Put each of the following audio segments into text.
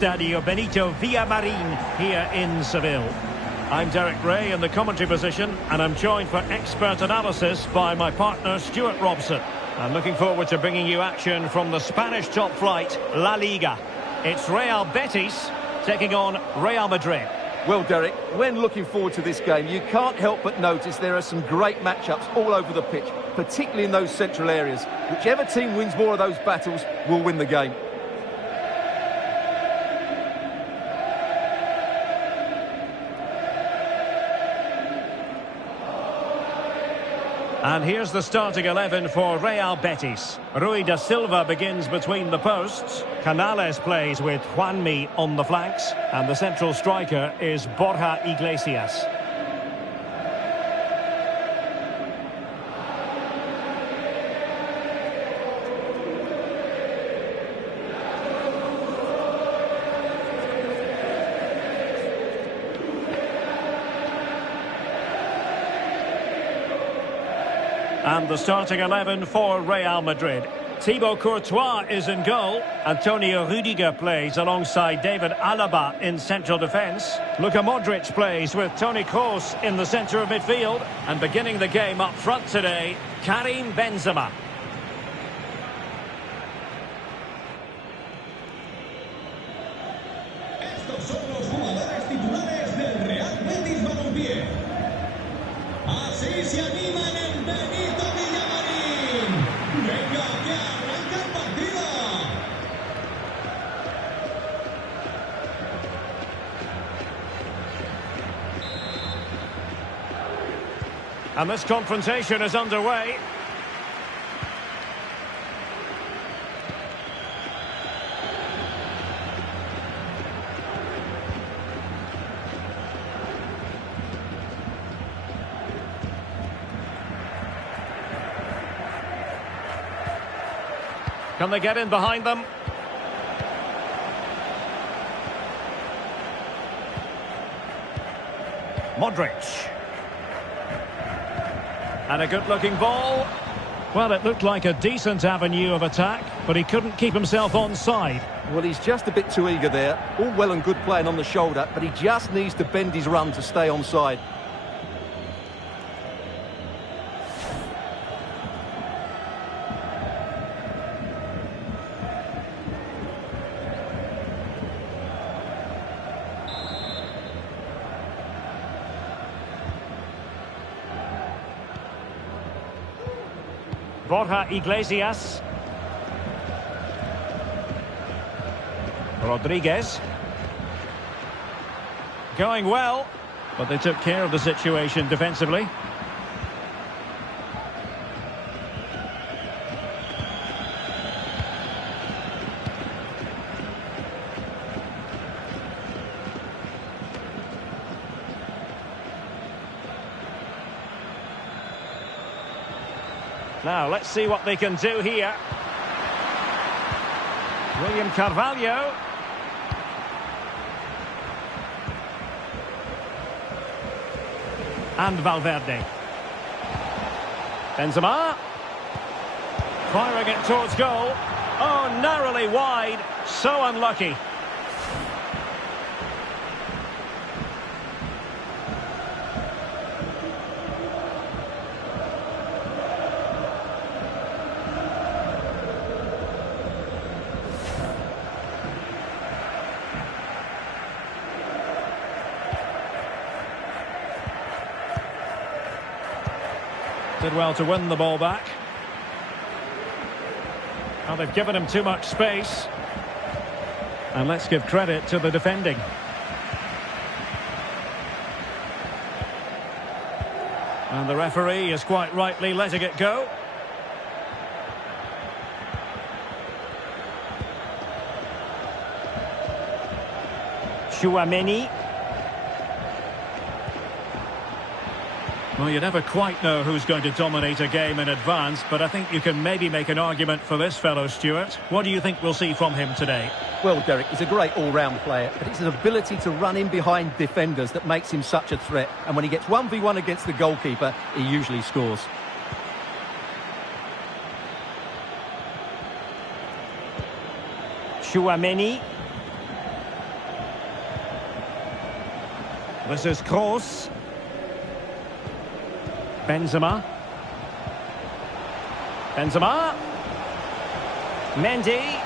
Stadio Benito Villamarin here in Seville. I'm Derek Ray in the commentary position, and I'm joined for expert analysis by my partner Stuart Robson. I'm looking forward to bringing you action from the Spanish top flight, La Liga. It's Real Betis taking on Real Madrid. Well, Derek, when looking forward to this game, you can't help but notice there are some great matchups all over the pitch, particularly in those central areas. Whichever team wins more of those battles will win the game. And here's the starting 11 for Real Betis. Rui da Silva begins between the posts. Canales plays with Juanmi on the flanks. And the central striker is Borja Iglesias. And the starting 11 for Real Madrid. Thibaut Courtois is in goal. Antonio Rudiger plays alongside David Alaba in central defence. Luka Modric plays with Toni Kroos in the centre of midfield. And beginning the game up front today, Karim Benzema. Estos son los jugadores titulares del Real Betis Balompié. Así se anima en el Benito Villamarín. Venga, que arranca el partido. And this confrontation is underway. Can they get in behind them? Modric. And a good-looking ball. Well, it looked like a decent avenue of attack, but he couldn't keep himself onside. Well, he's just a bit too eager there. All well and good playing on the shoulder, but he just needs to bend his run to stay onside. Borja Iglesias. Rodriguez. Going well, but they took care of the situation defensively. Now, let's see what they can do here. William Carvalho. And Valverde. Benzema. Firing it towards goal. Oh, narrowly wide. So unlucky. Did well to win the ball back. Well, they've given him too much space. And let's give credit to the defending. And the referee is quite rightly letting it go. Tchouaméni. Well, you never quite know who's going to dominate a game in advance, but I think you can maybe make an argument for this fellow, Stuart. What do you think we'll see from him today? Well, Derek, he's a great all-round player, but it's his ability to run in behind defenders that makes him such a threat. And when he gets 1v1 against the goalkeeper, he usually scores. Tchouaméni. This is Kroos. Benzema. Benzema. Mendy.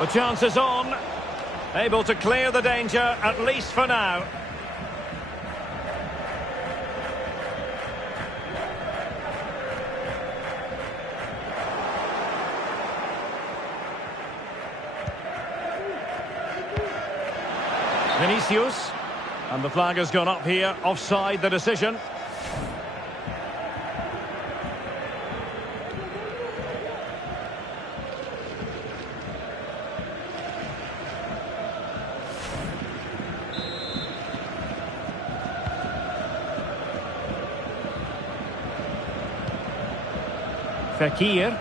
The chance is on. Able to clear the danger, at least for now. Vinicius. And the flag has gone up here. Offside the decision. Fekir.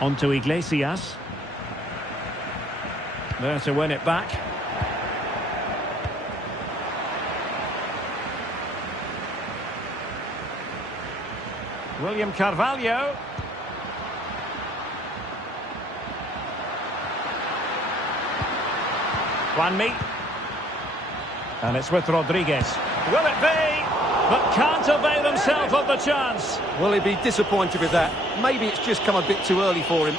On to Iglesias. There to win it back. William Carvalho. Juanmi. And it's with Rodriguez. Will it be? But can't avail himself of the chance. Well, he'd be disappointed with that. Maybe it's just come a bit too early for him.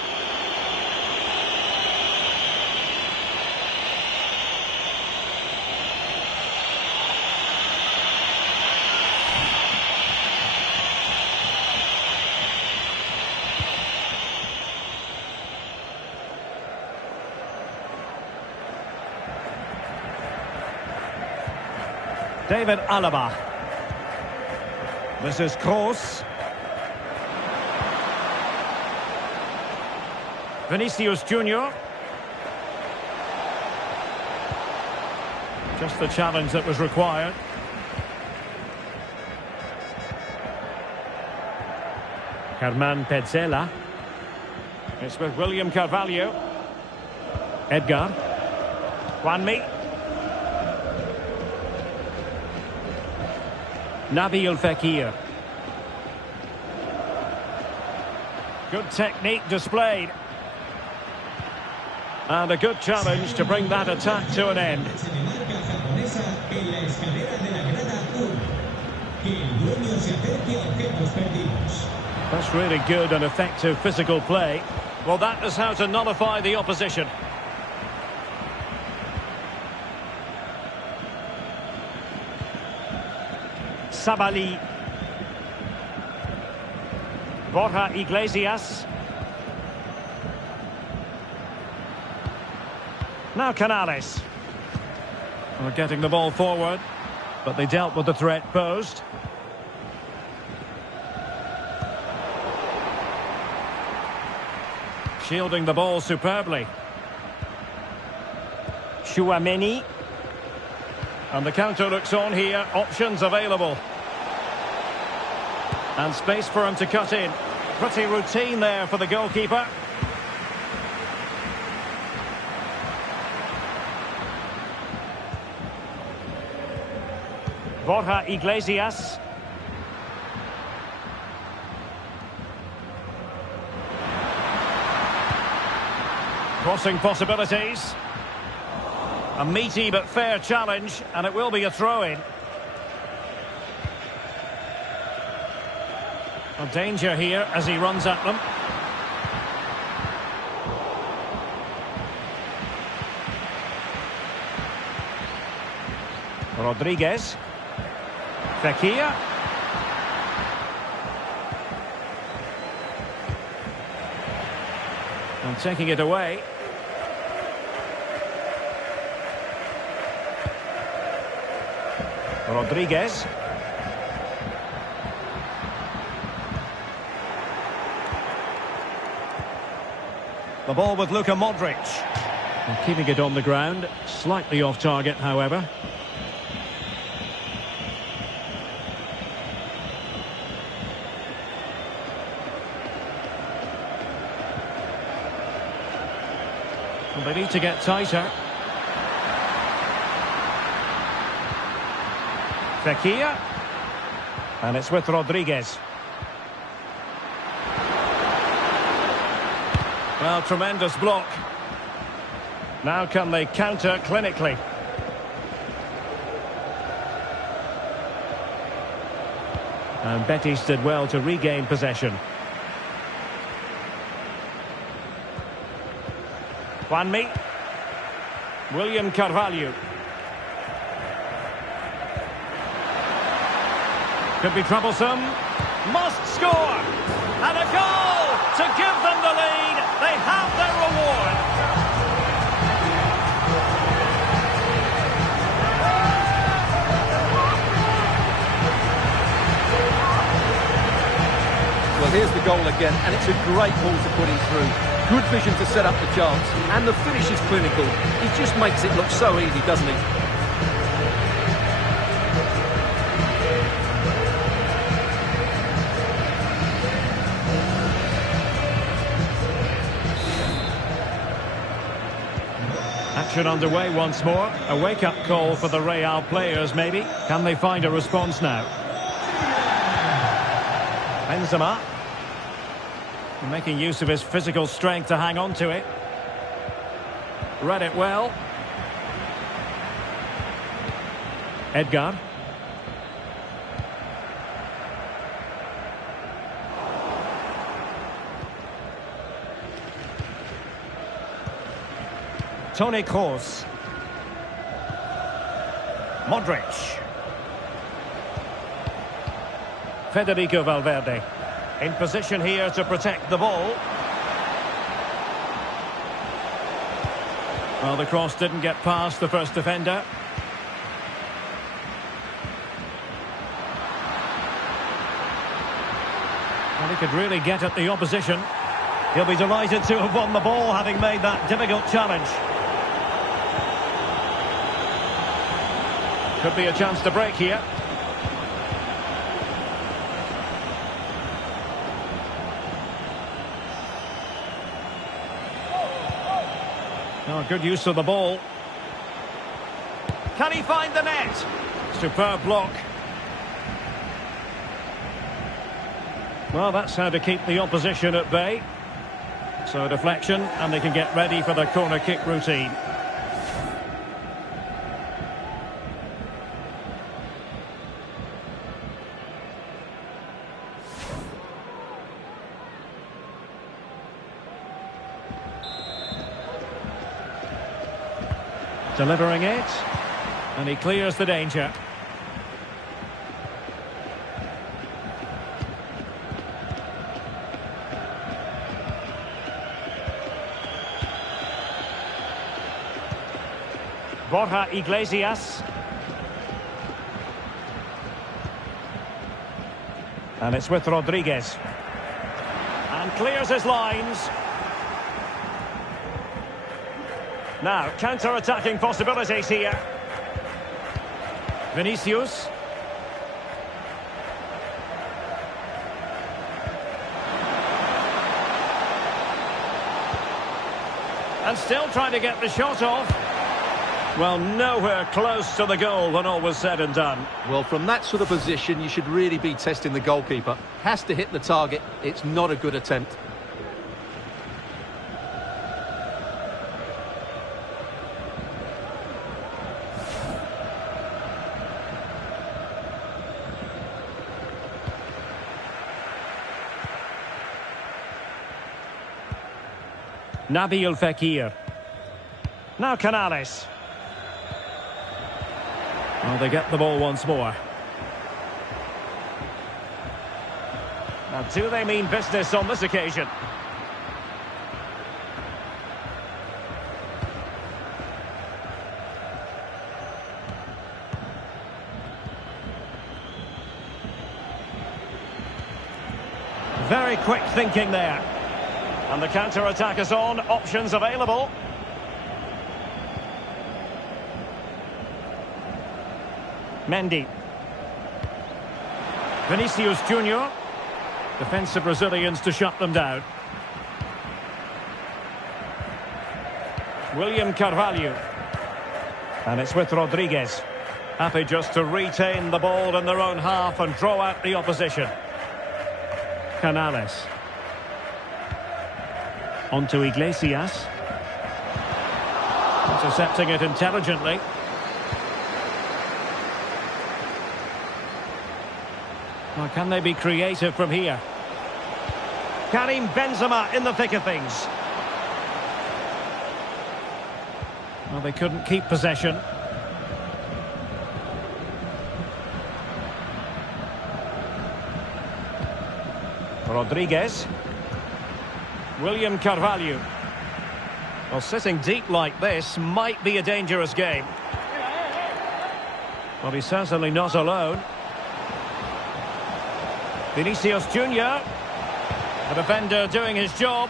David Alaba. This is Kroos. Vinicius Junior. Just the challenge that was required. Carman Petzela. It's with William Carvalho. Edgar. Juanmi. Nabil Fekir. Good technique displayed. And a good challenge to bring that attack to an end. That's really good and effective physical play. Well, that is how to nullify the opposition. Sabali. Borja Iglesias. Now Canales. We're getting the ball forward, but they dealt with the threat posed. Shielding the ball superbly. Chouameni. And the counter looks on here. Options available. And space for him to cut in. Pretty routine there for the goalkeeper. Borja Iglesias. Crossing possibilities. A meaty but fair challenge, and it will be a throw-in. A danger here as he runs at them. Rodriguez. Fekir. And taking it away. Rodriguez. The ball with Luka Modric. And keeping it on the ground. Slightly off target, however. And they need to get tighter. Fekir. And it's with Rodriguez. Well, tremendous block. Now can they counter clinically? And Betis did well to regain possession. Juanmi. William Carvalho. Could be troublesome. Must score! And a goal to give them the lead. They have their reward. Well, here's the goal again, and it's a great ball to put him through. Good vision to set up the chance, and the finish is clinical. He just makes it look so easy, doesn't he? Action underway once more. A wake-up call for the Real players, maybe. Can they find a response now? Benzema. Making use of his physical strength to hang on to it. Read it well. Edgar. Toni Kroos. Modric. Federico Valverde. In position here to protect the ball. Well, the cross didn't get past the first defender. Well, he could really get at the opposition. He'll be delighted to have won the ball, having made that difficult challenge. Could be a chance to break here. Oh, good use of the ball. Can he find the net? Superb block. Well, that's how to keep the opposition at bay. So deflection, and they can get ready for the corner kick routine. Delivering it, and he clears the danger. Borja Iglesias. And it's with Rodriguez. And clears his lines. Now, counter-attacking possibilities here. Vinicius. And still trying to get the shot off. Well, nowhere close to the goal when all was said and done. Well, from that sort of position, you should really be testing the goalkeeper. Has to hit the target. It's not a good attempt. Nabil Fekir. Now Canales. Well, they get the ball once more. Now, do they mean business on this occasion? Very quick thinking there. And the counter-attack is on. Options available. Mendy. Vinicius Junior. Defensive Brazilians to shut them down. William Carvalho. And it's with Rodriguez. Happy just to retain the ball in their own half and draw out the opposition. Canales. On to Iglesias. Intercepting it intelligently. Well, can they be creative from here? Karim Benzema in the thick of things. Well, they couldn't keep possession. Rodriguez. William Carvalho. Well, sitting deep like this might be a dangerous game. Well, he's certainly not alone. Vinicius Junior. The defender doing his job.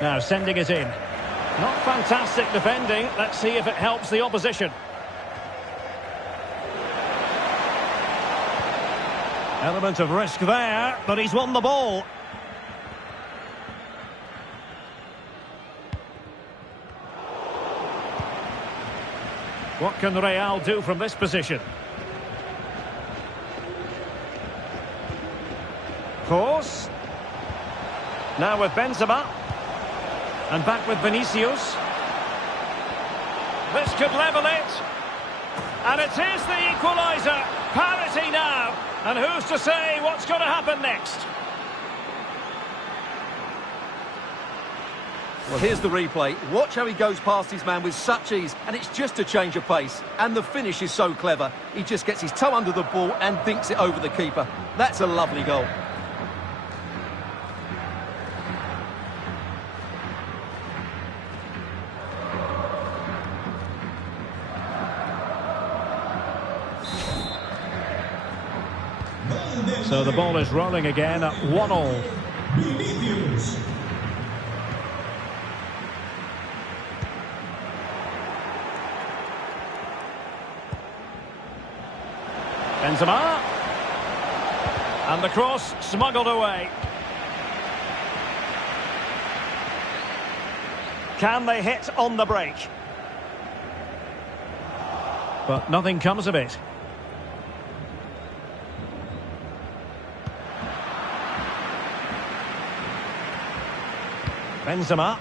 Now sending it in. Not fantastic defending. Let's see if it helps the opposition. Element of risk there, but he's won the ball. What can Real do from this position? Course. Now with Benzema. And back with Vinicius. This could level it. And it is the equaliser. Parity now. And who's to say what's going to happen next? Well, here's the replay. Watch how he goes past his man with such ease. And it's just a change of pace. And the finish is so clever. He just gets his toe under the ball and dinks it over the keeper. That's a lovely goal. So the ball is rolling again at 1-1. Vinicius. Benzema. And the cross smuggled away. Can they hit on the break? But nothing comes of it. Benzema.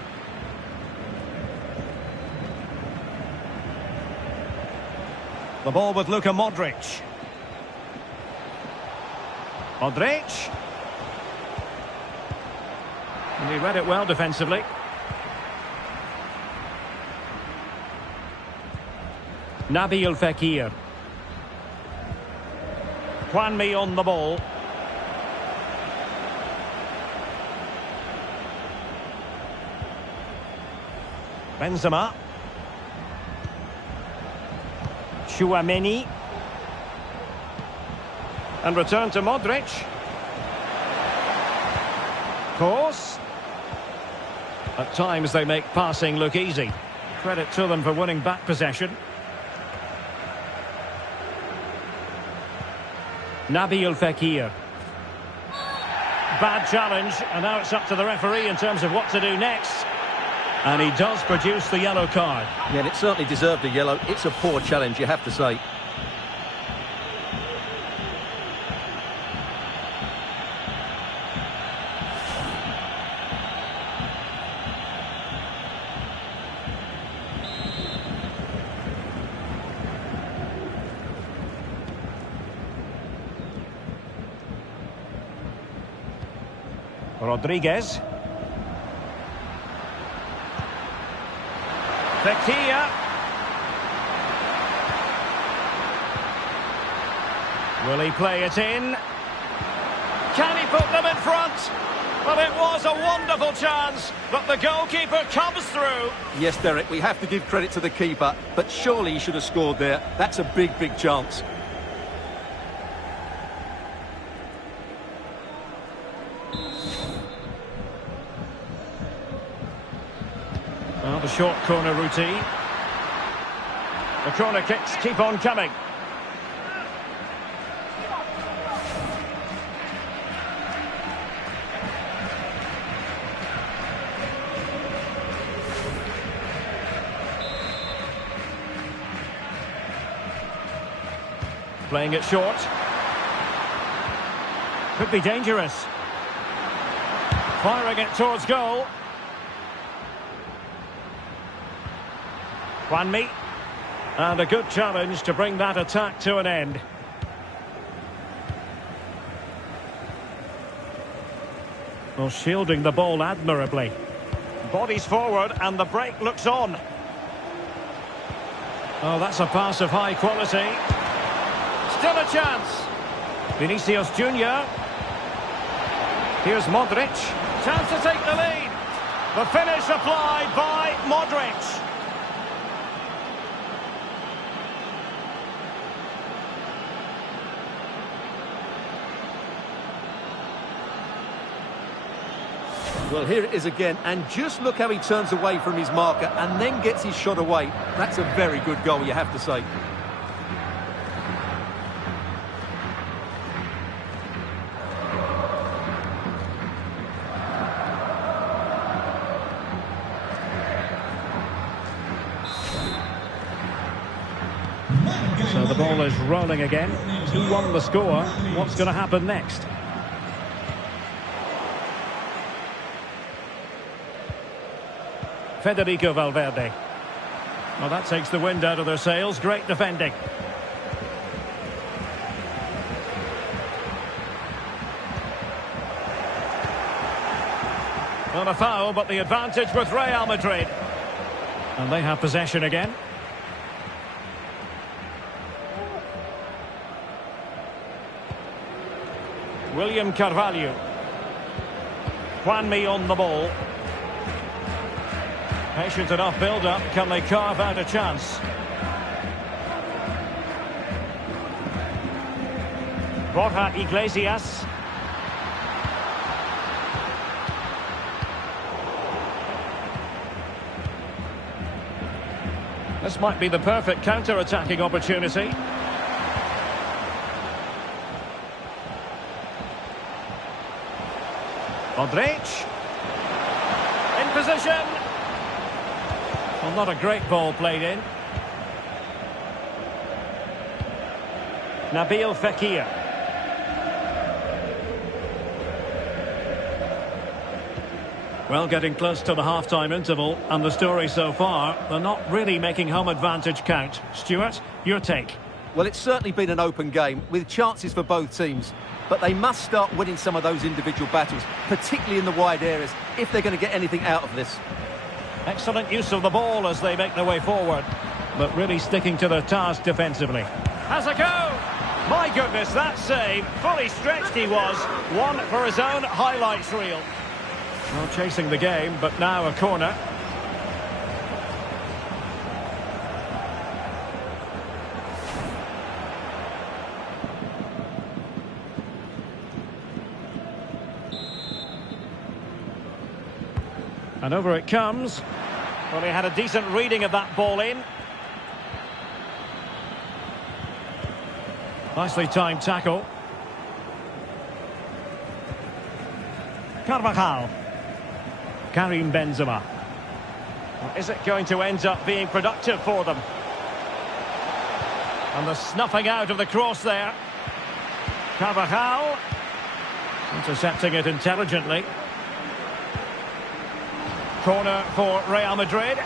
The ball with Luka Modric. Modric. And he read it well defensively. Nabil Fekir. Kwanmi on the ball. Benzema. Tchouaméni. And return to Modric. Course. At times they make passing look easy. Credit to them for winning back possession. Nabil Fekir. Bad challenge, and now it's up to the referee in terms of what to do next. And he does produce the yellow card. Yeah, and it certainly deserved a yellow. It's a poor challenge, you have to say. Rodriguez. Fekir. Will he play it in? Can he put them in front? Well, it was a wonderful chance, but the goalkeeper comes through. Yes, Derek, we have to give credit to the keeper, but surely he should have scored there. That's a big, big chance. Well, the short corner routine. The corner kicks keep on coming. Playing it short. Could be dangerous. Firing it towards goal. Juanmi. And a good challenge to bring that attack to an end. Well, shielding the ball admirably. Bodies forward and the break looks on. Oh, that's a pass of high quality. Still a chance. Vinicius Junior. Here's Modric. Chance to take the lead. The finish applied by Modric. Well, here it is again, and just look how he turns away from his marker and then gets his shot away. That's a very good goal, you have to say. So the ball is rolling again. 2-1 the score. What's going to happen next? Federico Valverde. Well, that takes the wind out of their sails. Great defending. Not a foul, but the advantage with Real Madrid. And they have possession again. William Carvalho. Juanmi on the ball. Patient enough build-up. Can they carve out a chance? Borja Iglesias. This might be the perfect counter-attacking opportunity. Modric. In position. Well, not a great ball played in. Nabil Fekir. Well, getting close to the half-time interval, and the story so far, they're not really making home advantage count. Stuart, your take? Well, it's certainly been an open game, with chances for both teams. But they must start winning some of those individual battles, particularly in the wide areas, if they're going to get anything out of this. Excellent use of the ball as they make their way forward, but really sticking to their task defensively. Has a go! My goodness, that save. Fully stretched he was. One for his own highlights reel. Well, chasing the game, but now a corner. And over it comes. Well, he had a decent reading of that ball in. Nicely timed tackle. Carvajal. Karim Benzema. Well, is it going to end up being productive for them? And the snuffing out of the cross there. Carvajal. Intercepting it intelligently. Corner for Real Madrid.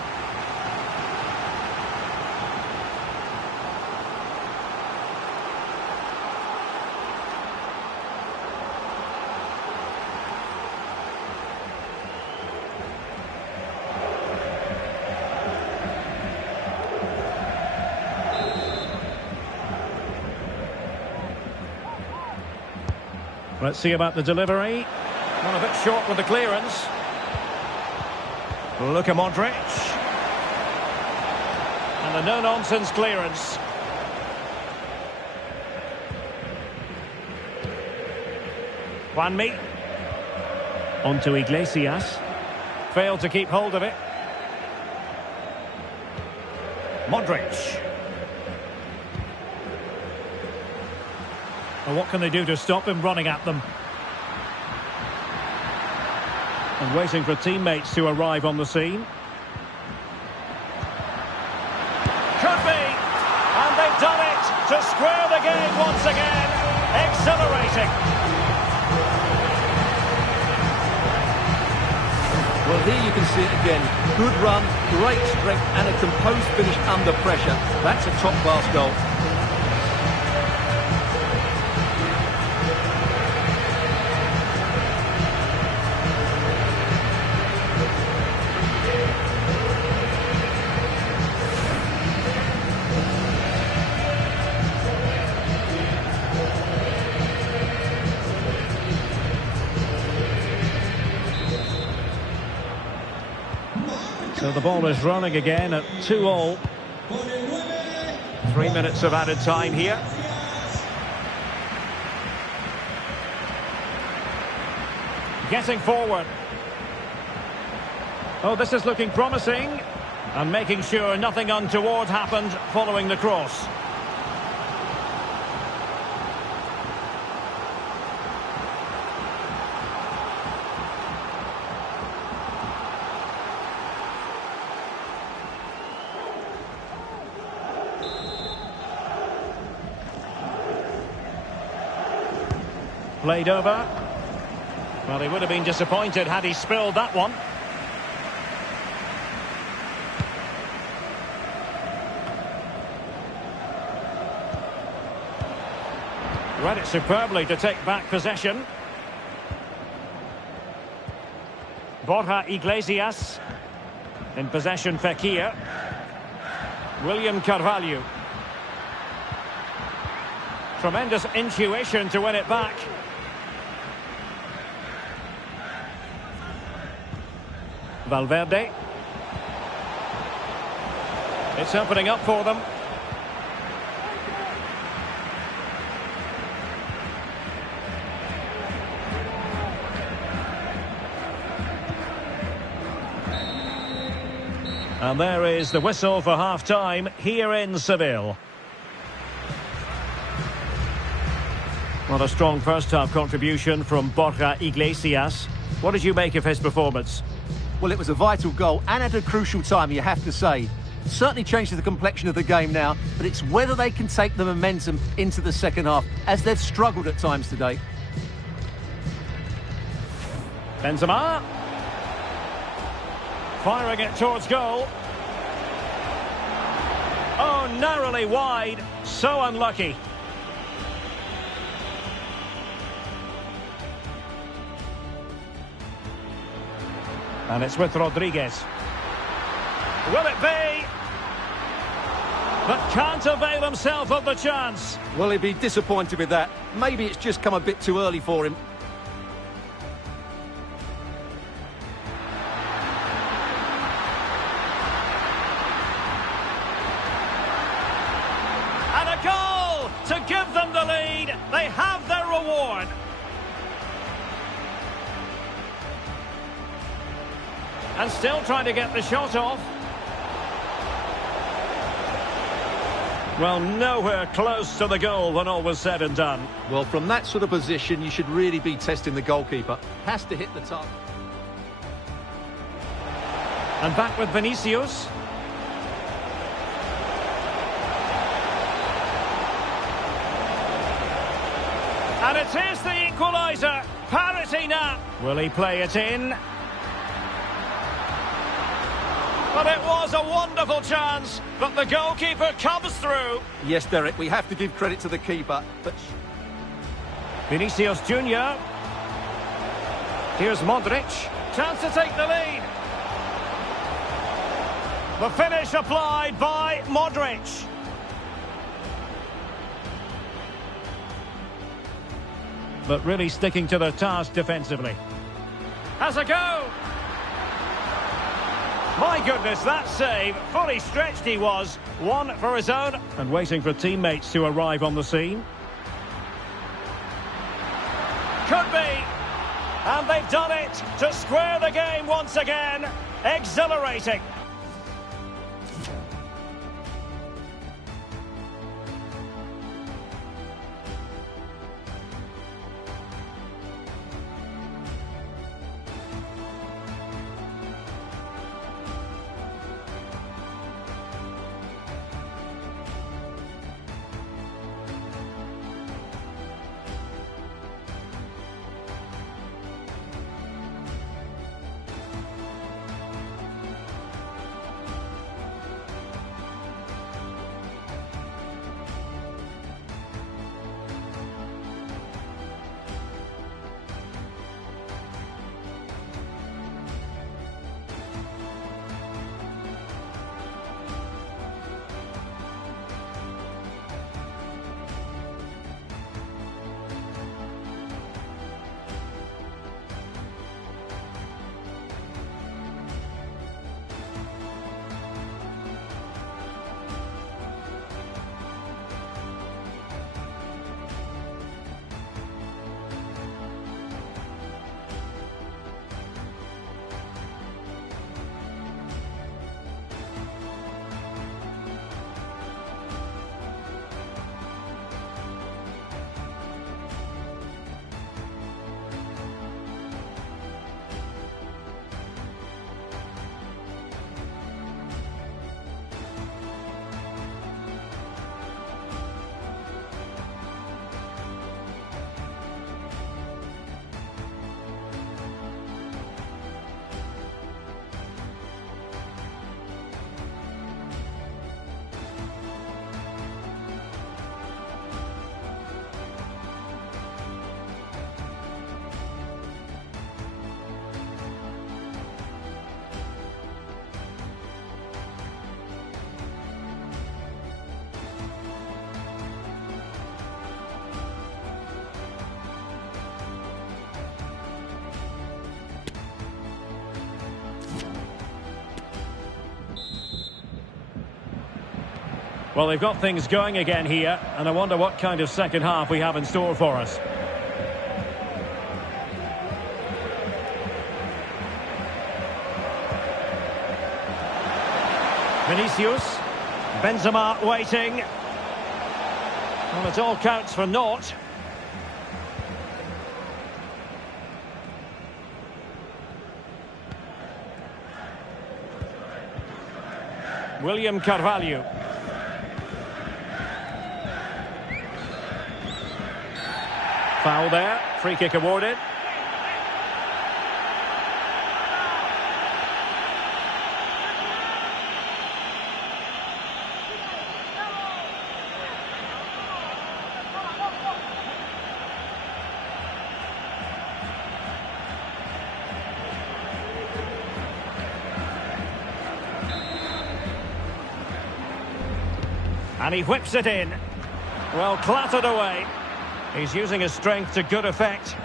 Let's see about the delivery. Well, a bit short with the clearance. Luka Modric. And a no-nonsense clearance. Juanmi. On to Iglesias. Failed to keep hold of it. Modric. Well, what can they do to stop him running at them? And waiting for teammates to arrive on the scene. Could be! And they've done it to square the game once again. Exhilarating. Well, here you can see it again. Good run, great strength, and a composed finish under pressure. That's a top-class goal. So the ball is running again at 2-all. 3 minutes of added time here. Getting forward. Oh, this is looking promising. And making sure nothing untoward happened following the cross. Played over. Well, he would have been disappointed had he spilled that one. Read it superbly to take back possession. Borja Iglesias. In possession, Fekir. William Carvalho. Tremendous intuition to win it back. Valverde. It's opening up for them. And there is the whistle for half-time here in Seville. What a strong first-half contribution from Borja Iglesias. What did you make of his performance? Well, it was a vital goal and at a crucial time, you have to say. Certainly changes the complexion of the game now, but it's whether they can take the momentum into the second half, as they've struggled at times today. Benzema. Firing it towards goal. Oh, narrowly wide. So unlucky. And it's with Rodriguez. Will it be? But can't avail himself of the chance. Well, he'd be disappointed with that. Maybe it's just come a bit too early for him. And a goal to give them the lead. They have their reward. And still trying to get the shot off. Well, nowhere close to the goal when all was said and done. Well, from that sort of position, you should really be testing the goalkeeper. Has to hit the target. And back with Vinicius. And it is the equaliser. Parity now. Will he play it in? But it was a wonderful chance, but the goalkeeper comes through. Yes, Derek, we have to give credit to the keeper, but... Vinicius Junior. Here's Modric. Chance to take the lead. The finish applied by Modric. But really sticking to their task defensively. Has a go. My goodness, that save. Fully stretched he was. One for his own. And waiting for teammates to arrive on the scene. Could be. And they've done it to square the game once again. Exhilarating. Well, they've got things going again here, and I wonder what kind of second half we have in store for us. Vinicius. Benzema waiting. Well, it all counts for naught. William Carvalho. Foul there. Free kick awarded. And he whips it in. Well, clattered away. He's using his strength to good effect.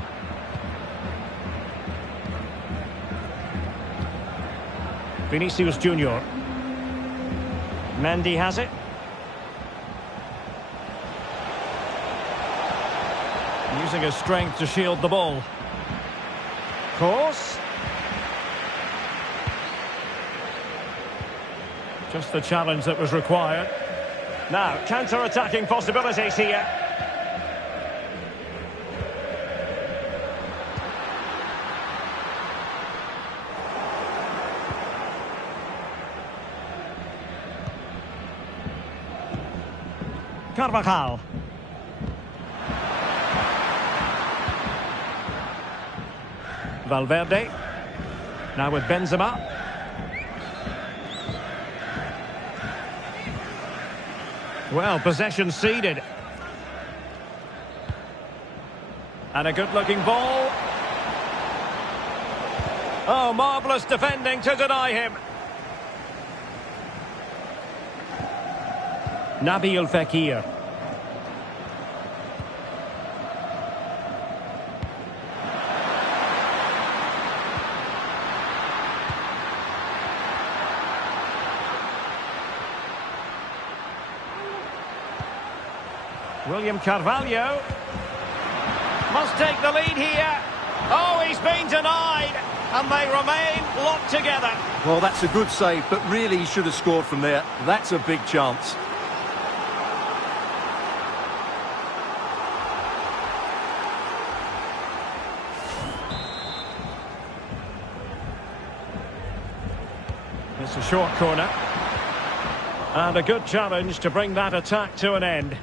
Vinicius Junior. Mendy has it. Using his strength to shield the ball. Course. Just the challenge that was required. Now, counter-attacking possibilities here. Carvajal. Valverde. Now with Benzema. Well, possession ceded. And a good-looking ball. Oh, marvellous defending to deny him. Nabil Fekir. William Carvalho must take the lead here. Oh, he's been denied, and they remain locked together. Well, that's a good save, but really he should have scored from there. That's a big chance. It's a short corner. And a good challenge to bring that attack to an end.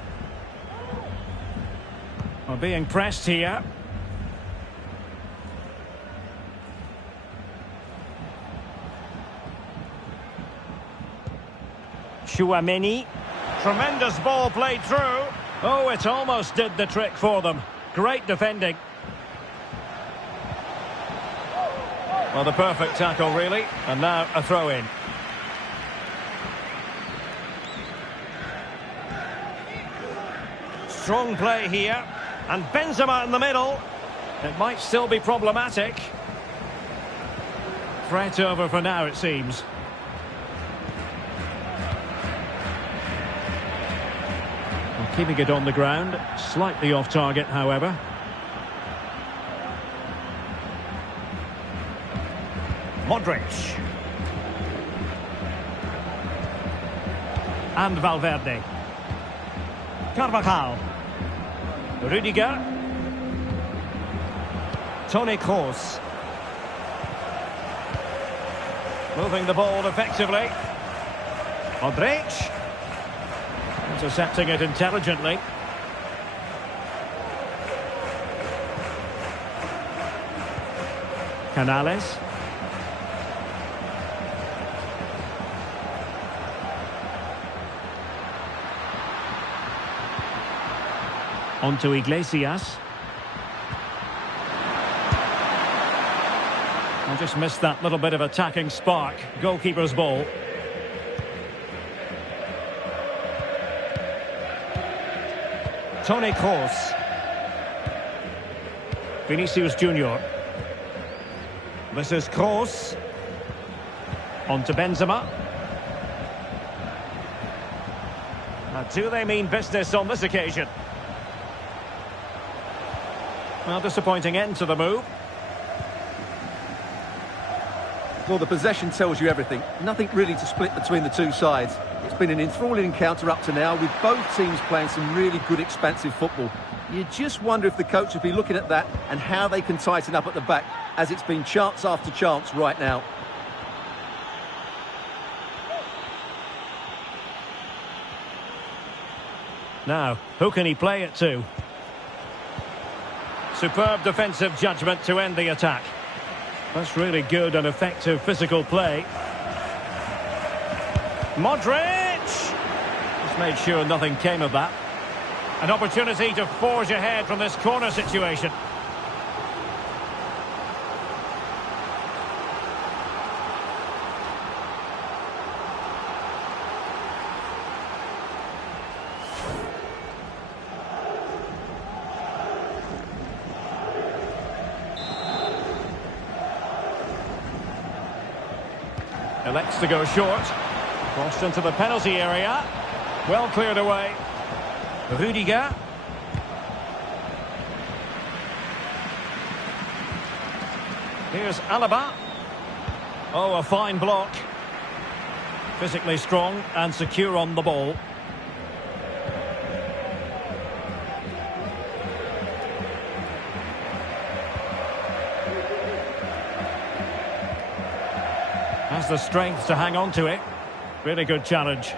We're being pressed here. Chouameni. Tremendous ball played through. Oh, it almost did the trick for them. Great defending. Well, the perfect tackle, really. And now a throw-in. Strong play here. And Benzema in the middle. It might still be problematic. Threat over for now, it seems. Well, keeping it on the ground. Slightly off target, however. Modric. And Valverde. Carvajal. Rudiger. Toni Kroos. Moving the ball effectively. Modric. Intercepting it intelligently. Canales. On to Iglesias. I just missed that little bit of attacking spark. Goalkeeper's ball. Toni Kroos. Vinicius Junior. This is Kroos. On to Benzema. Do they mean business on this occasion? Well, disappointing end to the move. Well, the possession tells you everything. Nothing really to split between the two sides. It's been an enthralling encounter up to now, with both teams playing some really good expansive football. You just wonder if the coach will be looking at that and how they can tighten up at the back, as it's been chance after chance right now. Now, who can he play it to? Superb defensive judgment to end the attack. That's really good and effective physical play. Modric! Just made sure nothing came of that. An opportunity to forge ahead from this corner situation. Elects to go short. Crossed into the penalty area. Well cleared away. Rudiger. Here's Alaba. Oh, a fine block. Physically strong and secure on the ball. Has the strength to hang on to it. Really good challenge.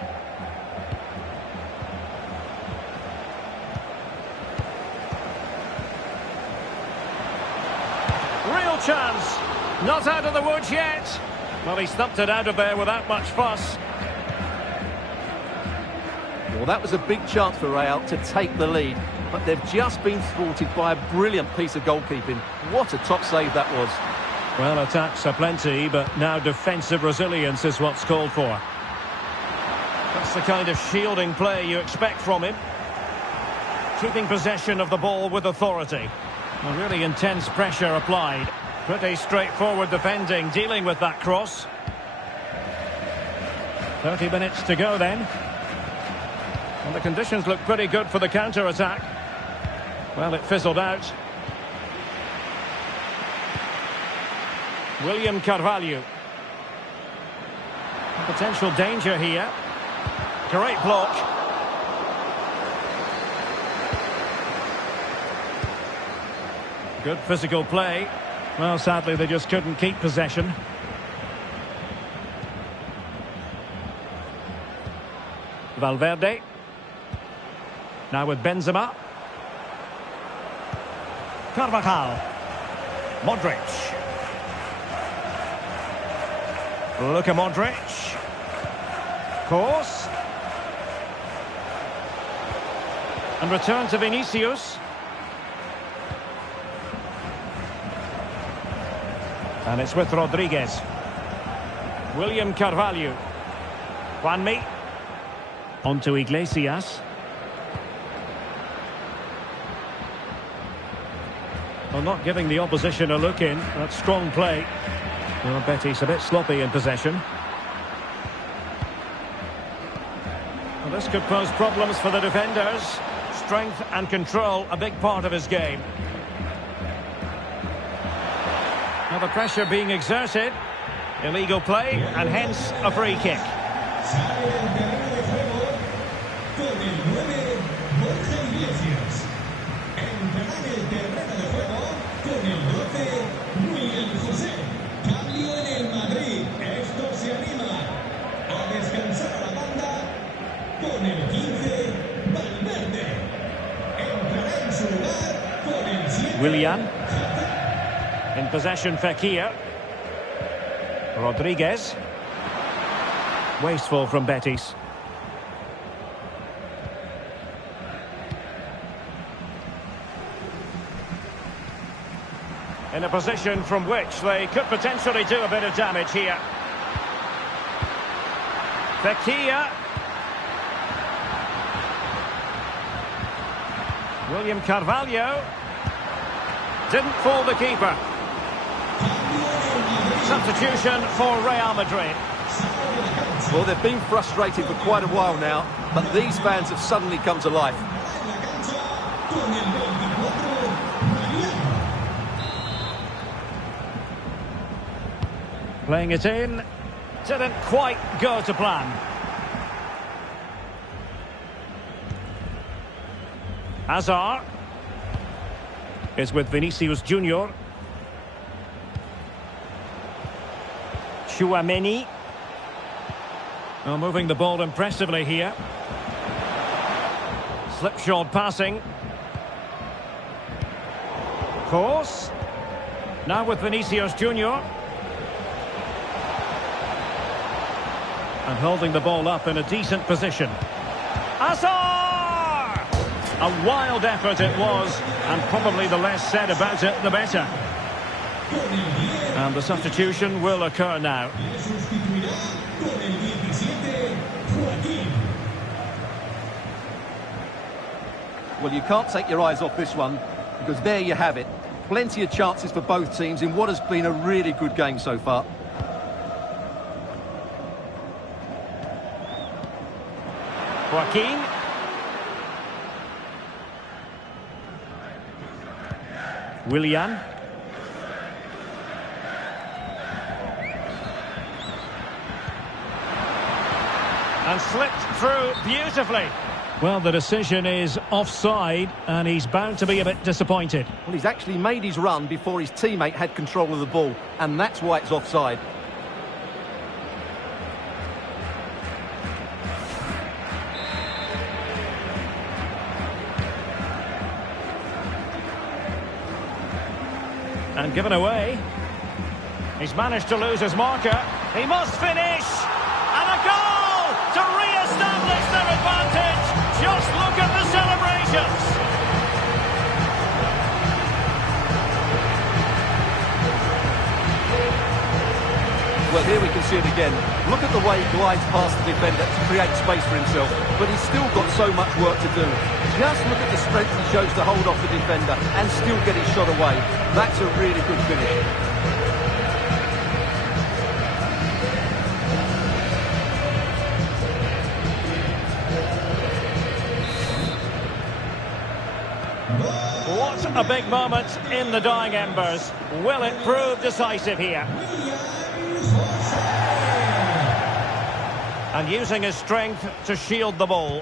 Real chance. Not out of the woods yet. Well, he stumped it out of there without much fuss. Well, that was a big chance for Real to take the lead, but they've just been thwarted by a brilliant piece of goalkeeping. What a top save that was. Well, attacks are plenty, but now defensive resilience is what's called for. That's the kind of shielding play you expect from him. Keeping possession of the ball with authority. A really intense pressure applied. Pretty straightforward defending, dealing with that cross. 30 minutes to go then. And the conditions look pretty good for the counter-attack. Well, it fizzled out. William Carvalho. Potential danger here. Great block. Good physical play. Well, sadly, they just couldn't keep possession. Valverde. Now with Benzema. Carvajal. Modric. Luka Modric. Course. And return to Vinicius. And it's with Rodriguez. William Carvalho. Juanmi. On to Iglesias. Well, not giving the opposition a look in. That's strong play. Well, Betis a bit sloppy in possession. Well, this could pose problems for the defenders. Strength and control, a big part of his game. Now the pressure being exerted. Illegal play, and hence a free kick. Willian. In possession, Fekir. Rodriguez. Wasteful from Betis. In a position from which they could potentially do a bit of damage here. Fekir. William Carvalho. Didn't fool the keeper. Substitution for Real Madrid. Well, they've been frustrated for quite a while now. but these fans have suddenly come to life. Con el 24, Mariano. Playing it in. Didn't quite go to plan. Hazard is with Vinicius Junior. Tchouaméni. Moving the ball impressively here. Slipshod passing. Course. Now with Vinicius Junior. And holding the ball up in a decent position. Hazard! A wild effort it was, and probably the less said about it, the better. And the substitution will occur now. Well, you can't take your eyes off this one, because there you have it. Plenty of chances for both teams in what has been a really good game so far. Joaquin. Willian. And slipped through beautifully. Well, the decision is offside, and he's bound to be a bit disappointed. Well, he's actually made his run before his teammate had control of the ball, and that's why it's offside. And given away. He's managed to lose his marker. He must finish! And a goal to re-establish their advantage! Just look at the celebrations! Well, here we can see it again. Look at the way he glides past the defender to create space for himself. But he's still got so much work to do. Just look at the strength he shows to hold off the defender and still get his shot away. That's a really good finish. What a big moment in the dying embers. Will it prove decisive here? And using his strength to shield the ball.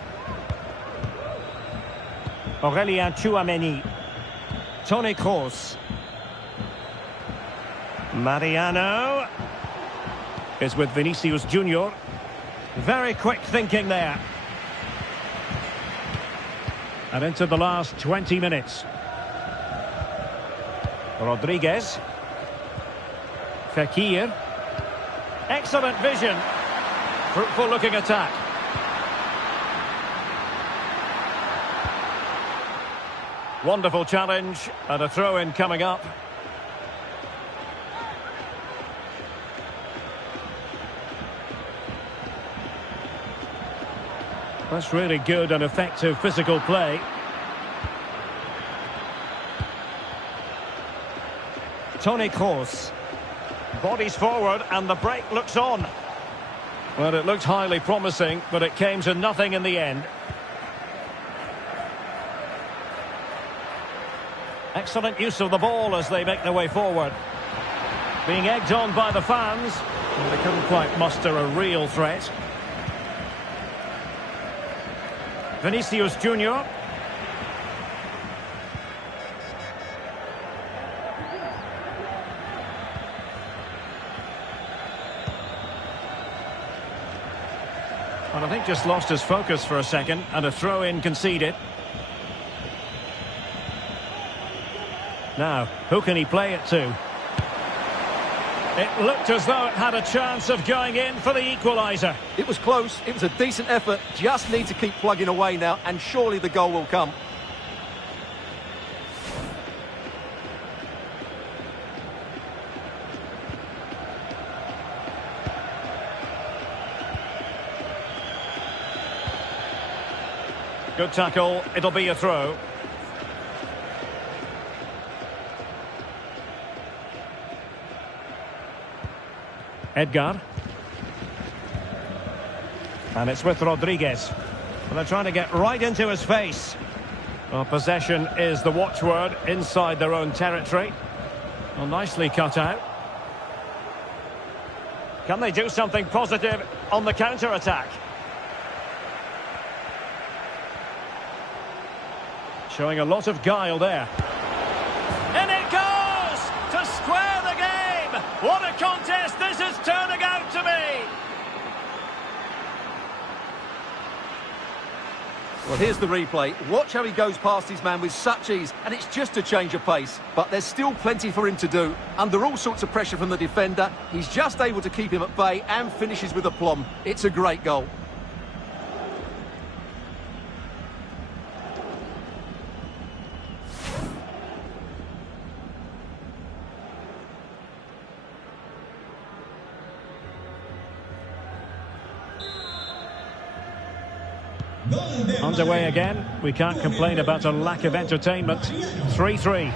Aurélien Tchouaméni. Toni Kroos. Mariano is with Vinicius Junior. Very quick thinking there. And into the last 20 minutes. Rodriguez. Fekir. Excellent vision. Fruitful looking attack. Wonderful challenge and a throw-in coming up. That's really good and effective physical play. Toni Kroos. Bodies forward and the break looks on. Well, it looked highly promising, but it came to nothing in the end. Excellent use of the ball as they make their way forward. Being egged on by the fans. Well, they couldn't quite muster a real threat. Vinicius Junior. Well, I think just lost his focus for a second, and a throw-in conceded. Now, who can he play it to? It looked as though it had a chance of going in for the equaliser. It was close, it was a decent effort, just need to keep plugging away now, and surely the goal will come. Good tackle, it'll be a throw. Edgar. And it's with Rodriguez. Well, they're trying to get right into his face. Well, possession is the watchword inside their own territory. Well, nicely cut out. Can they do something positive on the counter-attack? Showing a lot of guile there. And it goes! To square the game! What a contest this is turning out to be! Well, here's the replay. Watch how he goes past his man with such ease, and it's just a change of pace. But there's still plenty for him to do. Under all sorts of pressure from the defender, he's just able to keep him at bay and finishes with aplomb. It's a great goal. Underway again. We can't complain about a lack of entertainment. 3-3.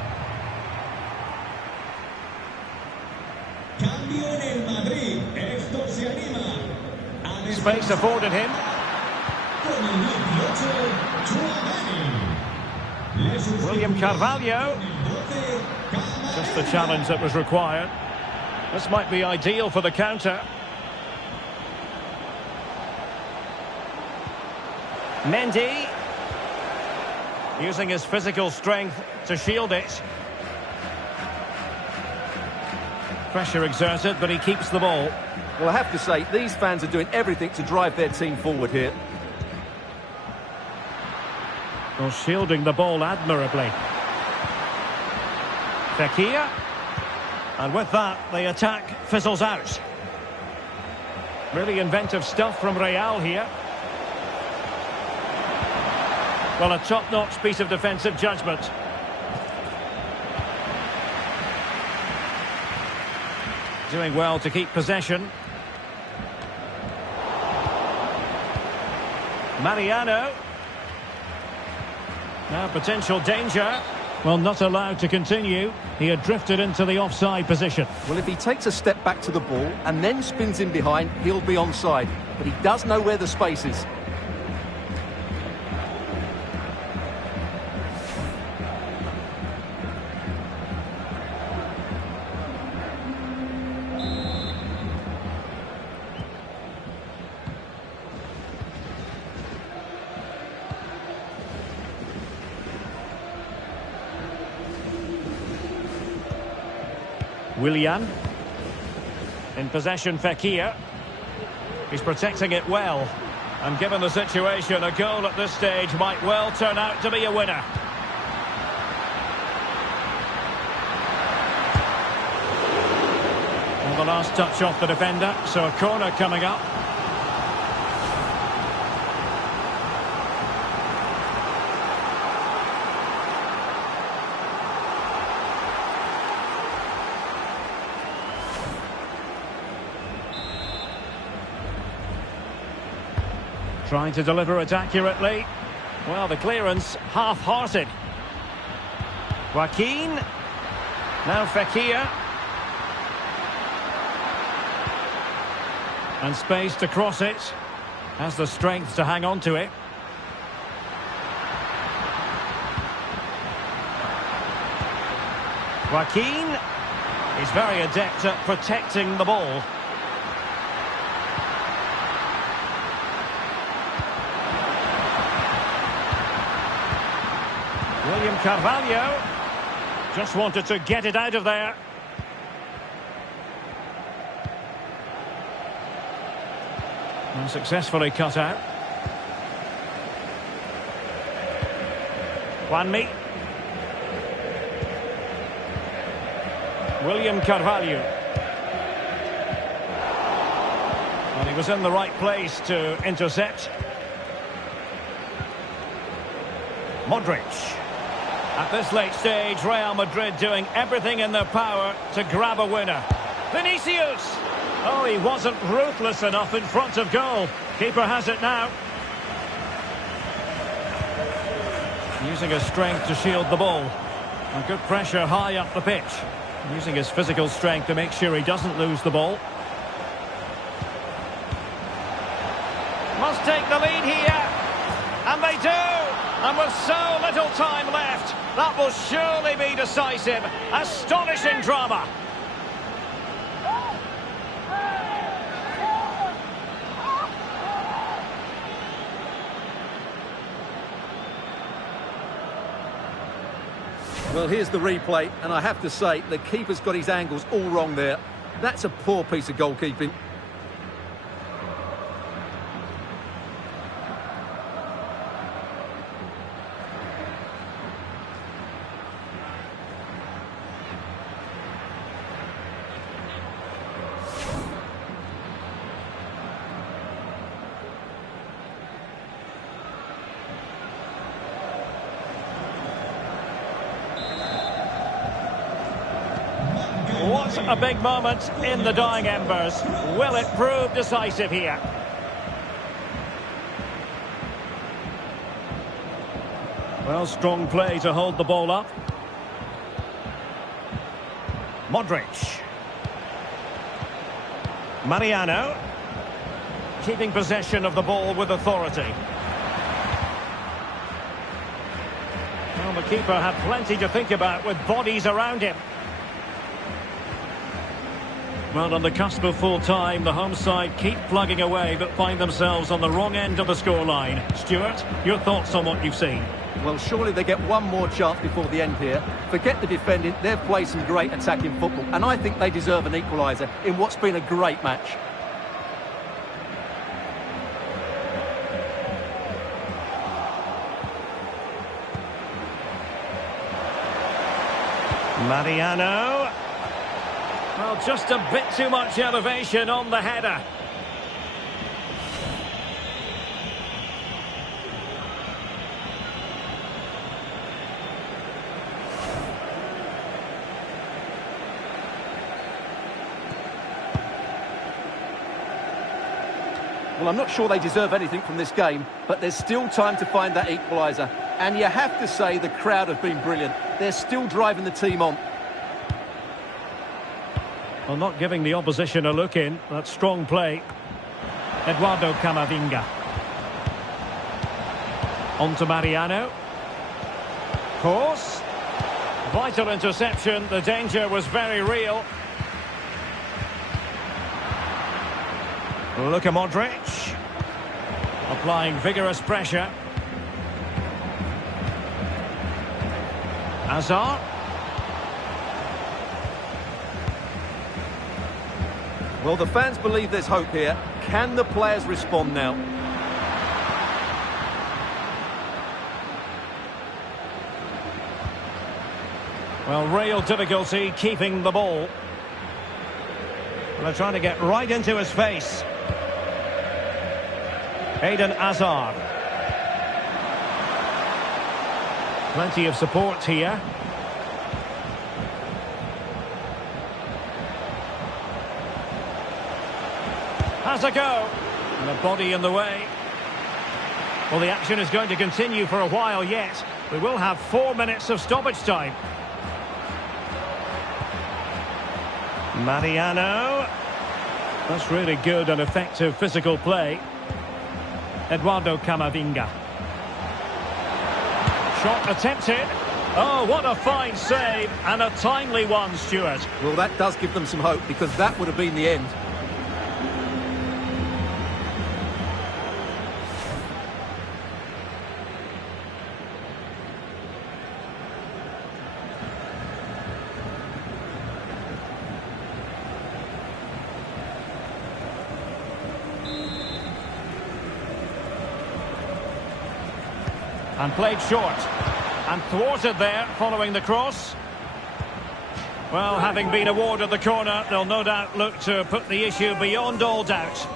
Space afforded him. William Carvalho. Just the challenge that was required. This might be ideal for the counter. Mendy, using his physical strength to shield it. Pressure exerted, but he keeps the ball. Well, I have to say, these fans are doing everything to drive their team forward here. Well, shielding the ball admirably. Fekir. And with that, the attack fizzles out. Really inventive stuff from Real here. Well, a top-notch piece of defensive judgment. Doing well to keep possession. Mariano. Now potential danger. Well, not allowed to continue. He had drifted into the offside position. Well, if he takes a step back to the ball and then spins in behind, he'll be onside. But he does know where the space is. Willian. In possession, Fekir. He's protecting it well. And given the situation, a goal at this stage might well turn out to be a winner. And the last touch off the defender, so a corner coming up. Trying to deliver it accurately. Well, the clearance half-hearted. Joaquin. Now Fekir. And space to cross it. Has the strength to hang on to it. Joaquin. He's very adept at protecting the ball. William Carvalho just wanted to get it out of there. And successfully cut out. Juanmi. William Carvalho. And he was in the right place to intercept. Modric. At this late stage, Real Madrid doing everything in their power to grab a winner. Vinicius! Oh, he wasn't ruthless enough in front of goal. Keeper has it now. Using his strength to shield the ball. And good pressure high up the pitch. Using his physical strength to make sure he doesn't lose the ball. Must take the lead here. And they do! And with so little time left, that will surely be decisive. Astonishing drama. Well, here's the replay, and I have to say, the keeper's got his angles all wrong there. That's a poor piece of goalkeeping. What a big moment in the dying embers. Will it prove decisive here? Well, strong play to hold the ball up. Modric. Mariano. Keeping possession of the ball with authority. Well, the keeper had plenty to think about with bodies around him. Well, on the cusp of full time, the home side keep plugging away but find themselves on the wrong end of the scoreline. Stuart, your thoughts on what you've seen? Well, surely they get one more chance before the end here. Forget the defending, they've played some great attacking football, and I think they deserve an equaliser in what's been a great match. Mariano. Well, just a bit too much elevation on the header. Well, I'm not sure they deserve anything from this game, but there's still time to find that equaliser. And you have to say the crowd have been brilliant. They're still driving the team on. Well, not giving the opposition a look in. That's strong play. Eduardo Camavinga. On to Mariano. Course. Vital interception. The danger was very real. Luka Modric. Applying vigorous pressure. Hazard. Well, the fans believe there's hope here. Can the players respond now? Well, real difficulty keeping the ball. They're trying to get right into his face. Eden Hazard. Plenty of support here. Has a go. And the body in the way. Well, the action is going to continue for a while yet. We will have 4 minutes of stoppage time. Mariano. That's really good and effective physical play. Eduardo Camavinga. Shot attempted. Oh, what a fine save, and a timely one, Stuart. Well, that does give them some hope, because that would have been the end. And played short. And thwarted there following the cross. Well, having been awarded the corner, they'll no doubt look to put the issue beyond all doubt.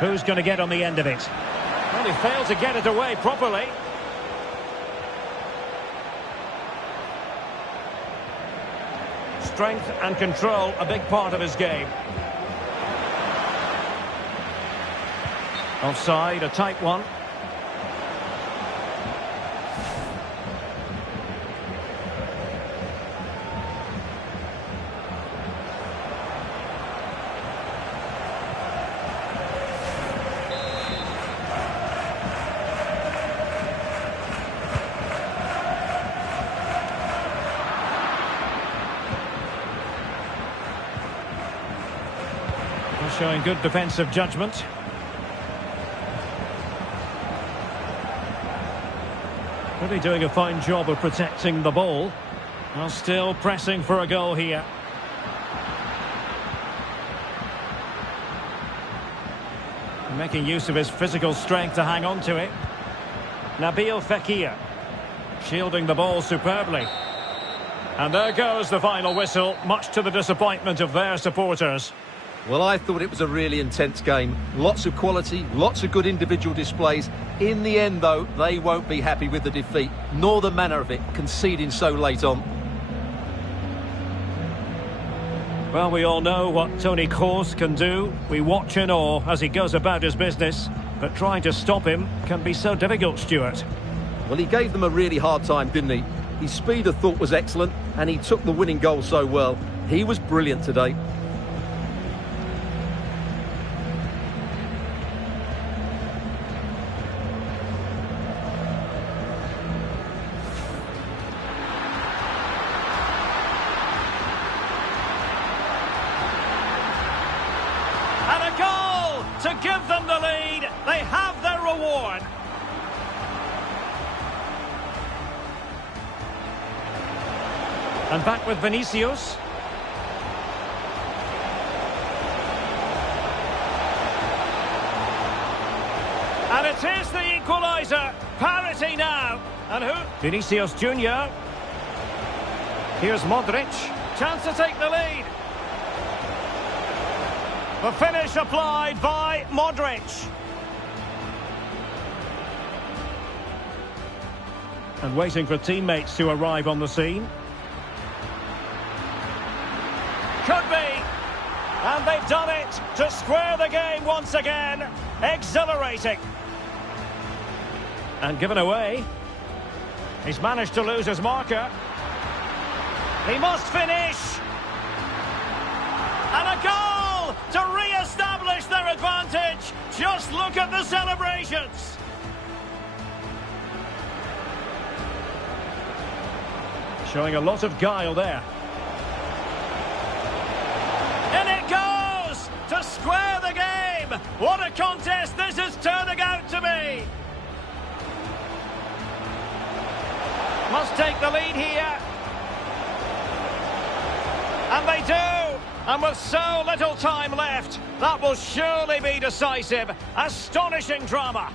Who's going to get on the end of it? Well, he failed to get it away properly. Strength and control, a big part of his game. Offside, a tight one. Showing good defensive judgment. Really doing a fine job of protecting the ball. While still pressing for a goal here. Making use of his physical strength to hang on to it. Nabil Fekir. Shielding the ball superbly. And there goes the final whistle, much to the disappointment of their supporters. Well, I thought it was a really intense game. Lots of quality, lots of good individual displays. In the end, though, they won't be happy with the defeat, nor the manner of it, conceding so late on. Well, we all know what Toni Kroos can do. We watch in awe as he goes about his business. But trying to stop him can be so difficult, Stuart. Well, he gave them a really hard time, didn't he? His speed, I thought, was excellent, and he took the winning goal so well. He was brilliant today. To give them the lead, they have their reward. And back with Vinicius. And it is the equaliser. Parity now. And who? Vinicius Junior. Here's Modric. Chance to take the lead. The finish applied by Modric. And waiting for teammates to arrive on the scene. Could be. And they've done it to square the game once again. Exhilarating. And given away. He's managed to lose his marker. He must finish. And a goal! To re-establish their advantage. Just look at the celebrations. Showing a lot of guile there. In it goes! To square the game! What a contest this is turning out to be! Must take the lead here. And they do! And with so little time left, that will surely be decisive. Astonishing drama.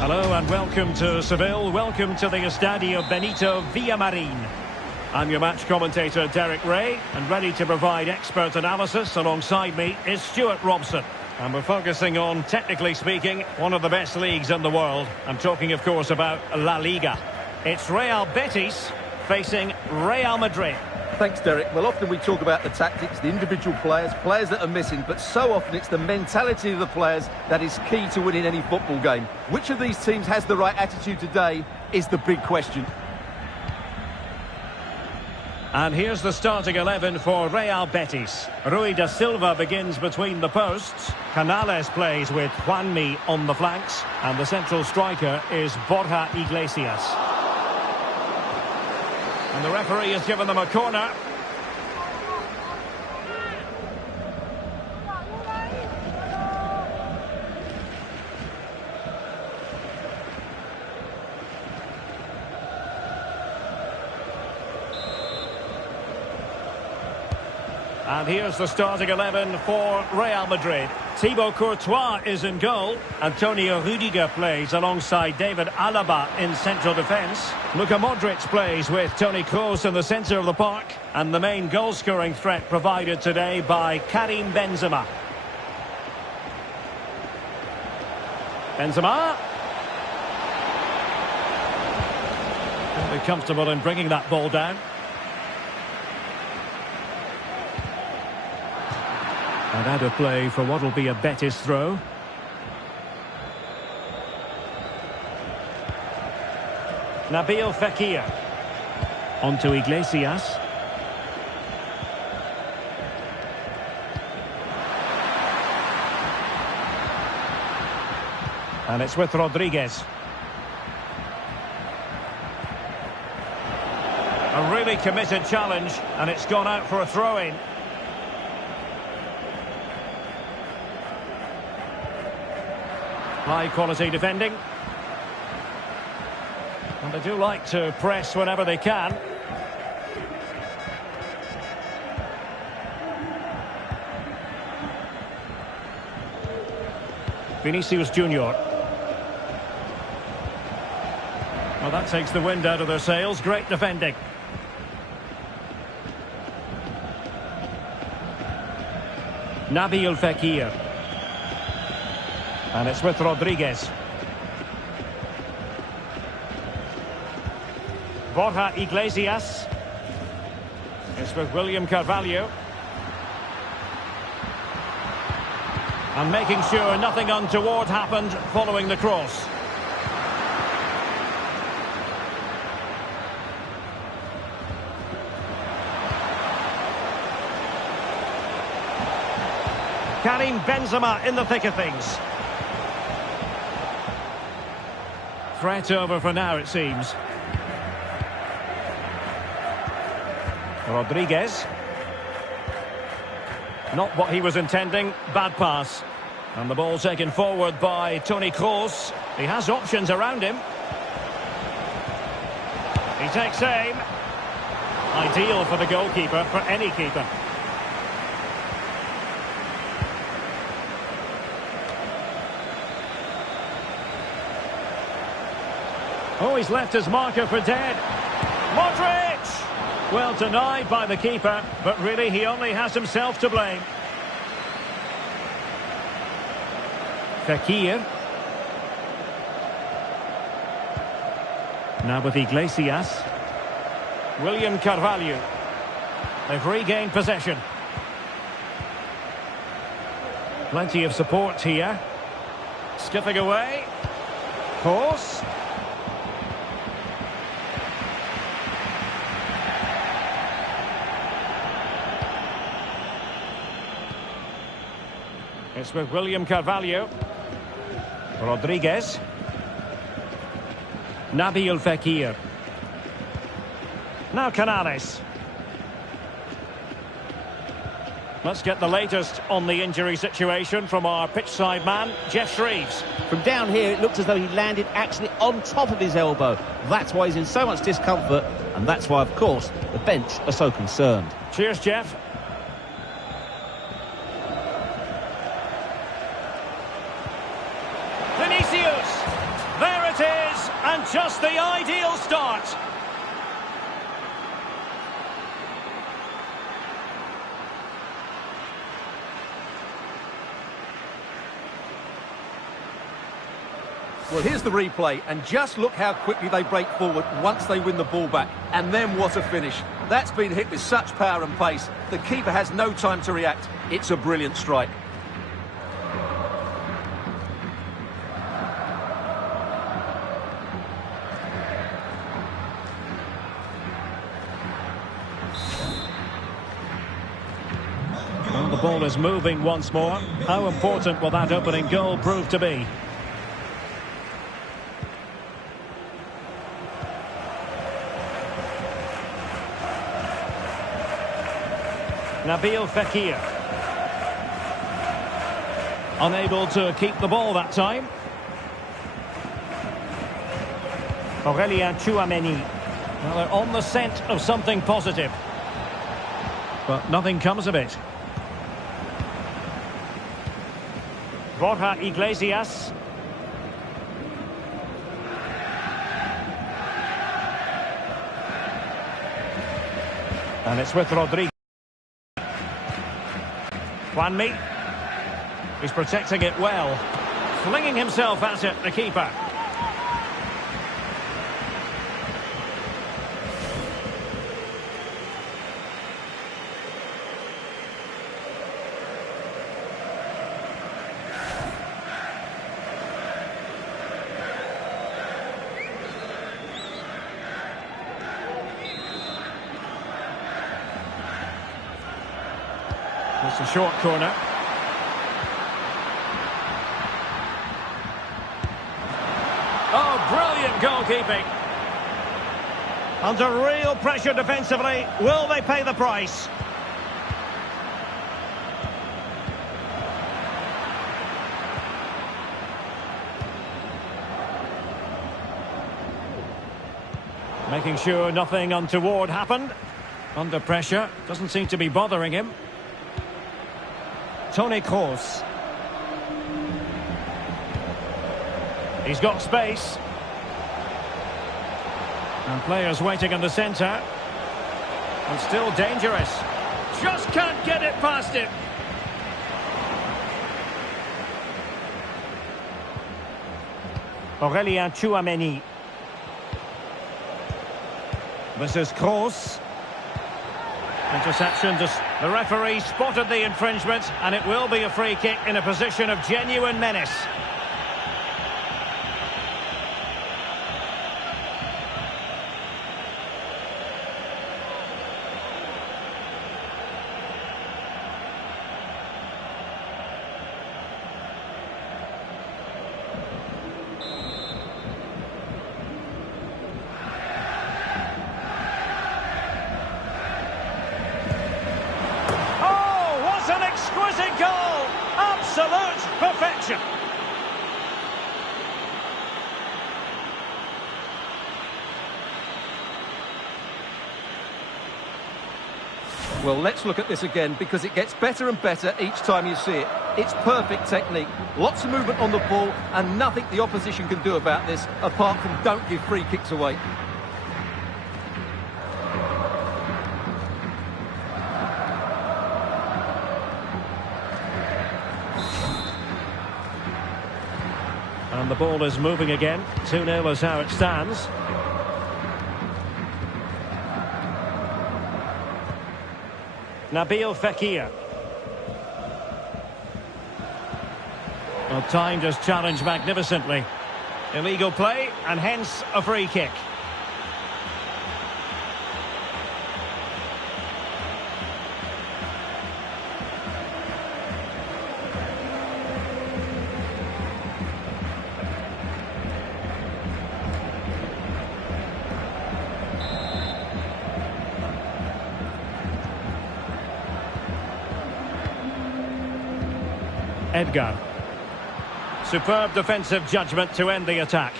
Hello and welcome to Seville. Welcome to the Estadio Benito Villamarin. I'm your match commentator, Derek Ray, and ready to provide expert analysis. Alongside me is Stuart Robson. And we're focusing on, technically speaking, one of the best leagues in the world. I'm talking, of course, about La Liga. It's Real Betis facing Real Madrid. Thanks, Derek. Well, often we talk about the tactics, the individual players, players that are missing, but so often it's the mentality of the players that is key to winning any football game. Which of these teams has the right attitude today is the big question. And here's the starting 11 for Real Betis. Rui da Silva begins between the posts. Canales plays with Juanmi on the flanks. And the central striker is Borja Iglesias. And the referee has given them a corner. And here's the starting 11 for Real Madrid. Thibaut Courtois is in goal. Antonio Rudiger plays alongside David Alaba in central defence. Luka Modric plays with Toni Kroos in the centre of the park. And the main goal-scoring threat provided today by Karim Benzema. Benzema. Very comfortable in bringing that ball down. And out of play for what will be a Betis throw. Nabil Fekir. On to Iglesias. And it's with Rodriguez. A really committed challenge, and it's gone out for a throw-in. High quality defending. And they do like to press whenever they can. Vinicius Junior. Well, that takes the wind out of their sails. Great defending. Nabil Fekir. And it's with Rodriguez. Borja Iglesias. It's with William Carvalho. And making sure nothing untoward happened following the cross. Karim Benzema in the thick of things. Threat over for now, it seems. Rodriguez. Not what he was intending. Bad pass. And the ball taken forward by Toni Kroos. He has options around him. He takes aim. Ideal for the goalkeeper, for any keeper. Oh, he's left his marker for dead. Modric! Well denied by the keeper, but really he only has himself to blame. Fekir. Now with Iglesias. William Carvalho. They've regained possession. Plenty of support here. Skipping away. Course. It's with William Carvalho. Rodriguez. Nabil Fekir. Now Canales. Let's get the latest on the injury situation from our pitchside man, Jeff Shreves. From down here, it looked as though he landed actually on top of his elbow. That's why he's in so much discomfort, and that's why, of course, the bench are so concerned. Cheers, Jeff. Vinicius! There it is, and just the ideal start. Well, here's the replay, and just look how quickly they break forward once they win the ball back. And then what a finish. That's been hit with such power and pace. The keeper has no time to react. It's a brilliant strike. Well, the ball is moving once more. How important will that opening goal prove to be? Nabil Fekir. Unable to keep the ball that time. Aurelien Tchouameni. Well, they're on the scent of something positive, but nothing comes of it. Borja Iglesias. And it's with Rodriguez. Juanmi. He's protecting it well. Flinging himself at it, the keeper. It's a short corner. Oh, brilliant goalkeeping. Under real pressure defensively. Will they pay the price? Making sure nothing untoward happened. Under pressure. Doesn't seem to be bothering him. Toni Kroos. He's got space. And players waiting in the centre. And still dangerous. Just can't get it past him. Aurelien Tchouameni. This is Kroos. Interception. The referee spotted the infringement, and it will be a free kick in a position of genuine menace. Exquisite goal! Absolute perfection! Well, let's look at this again, because it gets better and better each time you see it. It's perfect technique, lots of movement on the ball, and nothing the opposition can do about this, apart from don't give free kicks away. And the ball is moving again. 2-0 is how it stands. Nabil Fekir. Well, timed his challenge magnificently. Illegal play, and hence a free kick. Edgar. Superb defensive judgment to end the attack.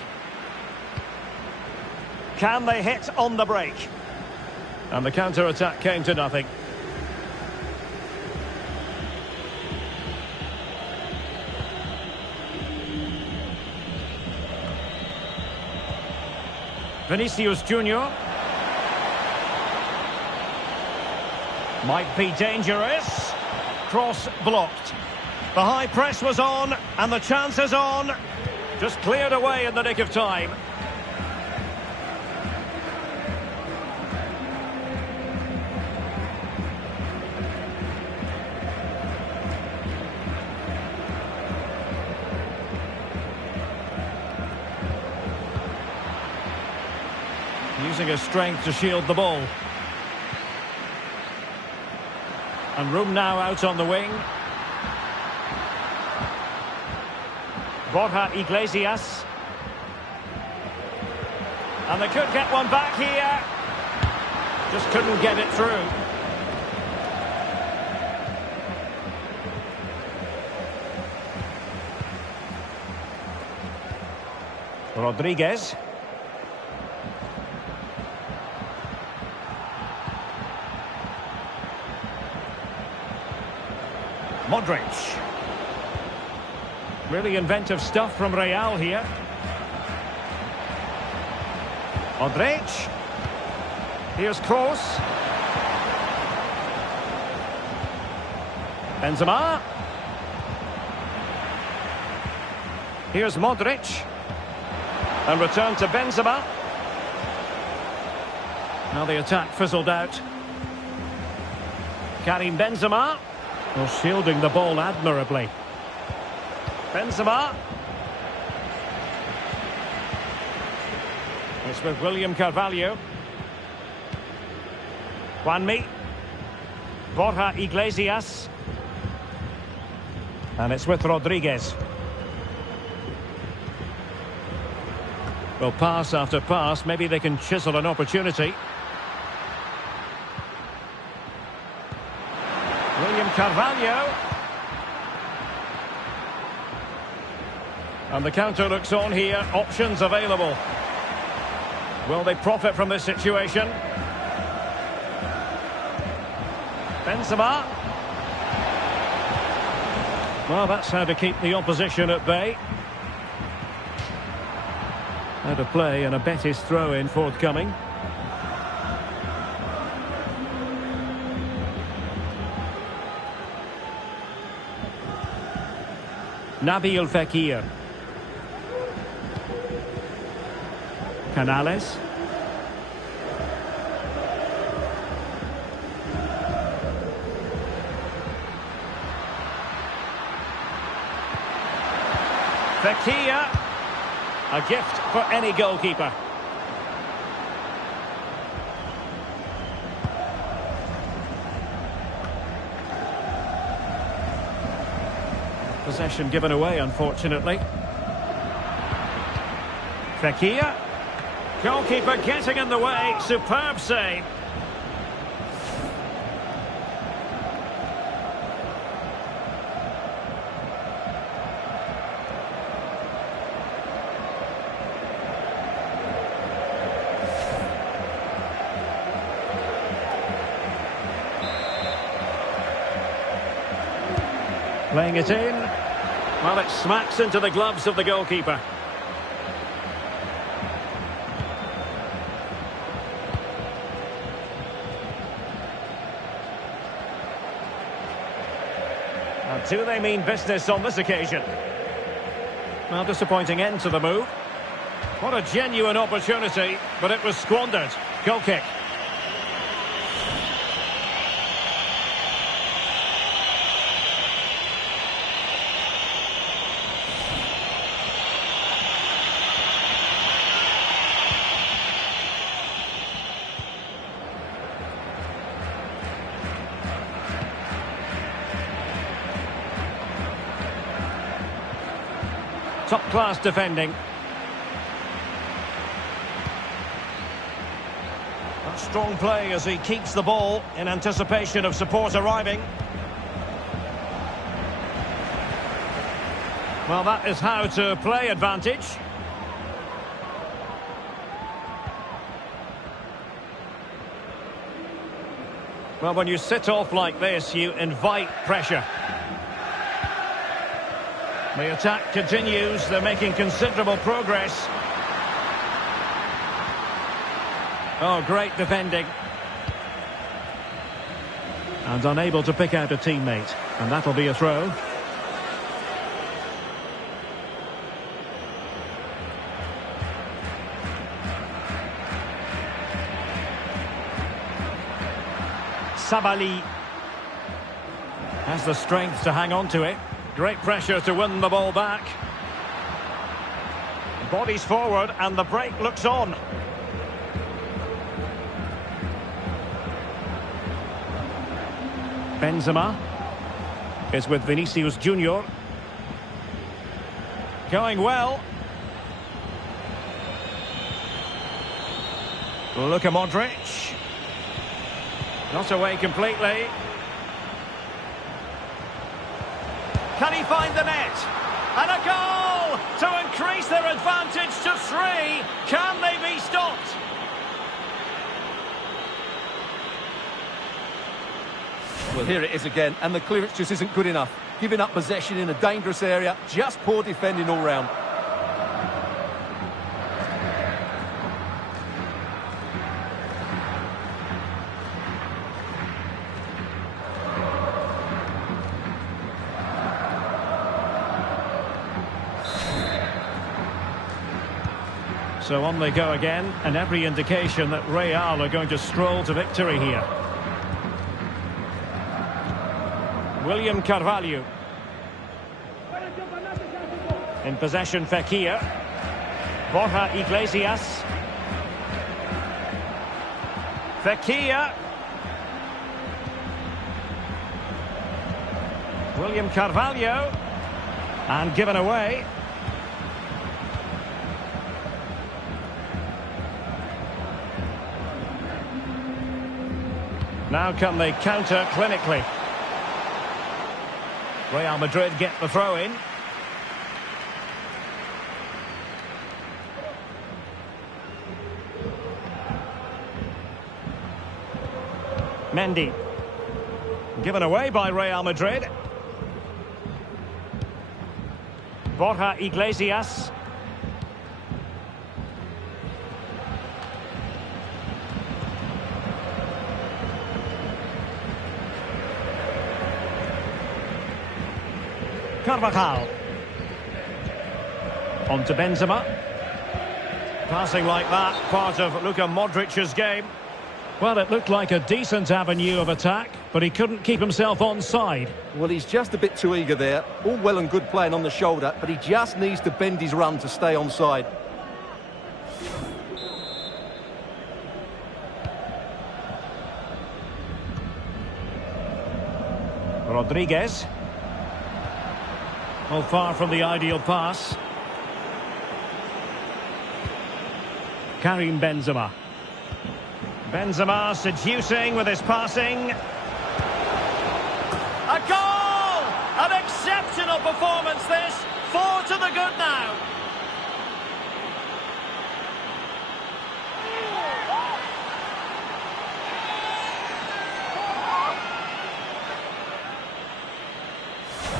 Can they hit on the break? And the counter-attack came to nothing. Vinicius Junior. Might be dangerous. Cross blocked. The high press was on, and the chance is on. Just cleared away in the nick of time. Using his strength to shield the ball. And room now out on the wing. Borja Iglesias. And they could get one back here. Just couldn't get it through. Rodriguez. Modric. Really inventive stuff from Real here. Modric. Here's Kroos. Benzema. Here's Modric. And return to Benzema. Now the attack fizzled out. Karim Benzema. Well, shielding the ball admirably. Benzema. It's with William Carvalho. Juanmi. Borja Iglesias. And it's with Rodriguez. Well, pass after pass, maybe they can chisel an opportunity. William Carvalho. And the counter looks on here. Options available. Will they profit from this situation? Benzema. Well, that's how to keep the opposition at bay. How to play, and a Betis throw-in forthcoming. Nabil Fekir. Canales. Fekir. A gift for any goalkeeper. Possession given away, unfortunately. Fekir. Goalkeeper getting in the way. Superb save. Playing it in. Well, it smacks into the gloves of the goalkeeper. And do they mean business on this occasion? Well, disappointing end to the move. What a genuine opportunity, but it was squandered. Goal kick. Top-class defending. A strong play as he keeps the ball in anticipation of support arriving. Well, that is how to play advantage. Well, when you sit off like this, you invite pressure. The attack continues. They're making considerable progress. Oh, great defending. And unable to pick out a teammate. And that'll be a throw. Sabali has the strength to hang on to it. Great pressure to win the ball back. Bodies forward and the break looks on. Benzema is with Vinicius Junior. Going well. Luka Modric. Not away completely. Can he find the net? And a goal to increase their advantage to 3. Can they be stopped? Well, here it is again, and the clearance just isn't good enough. Giving up possession in a dangerous area, just poor defending all round. So on they go again, and every indication that Real are going to stroll to victory here. William Carvalho. In possession, Fekir. Borja Iglesias. Fekir. William Carvalho. And given away. Now can they counter clinically? Real Madrid get the throw in. Mendy. Given away by Real Madrid. Borja Iglesias. Carvajal. On to Benzema. Passing like that, part of Luka Modric's game. Well, it looked like a decent avenue of attack, but he couldn't keep himself onside. Well, he's just a bit too eager there. All well and good playing on the shoulder, but he just needs to bend his run to stay onside. Rodriguez. Well, far from the ideal pass. Karim Benzema. Benzema seducing with his passing. A goal! An exceptional performance this. 4 to the good now.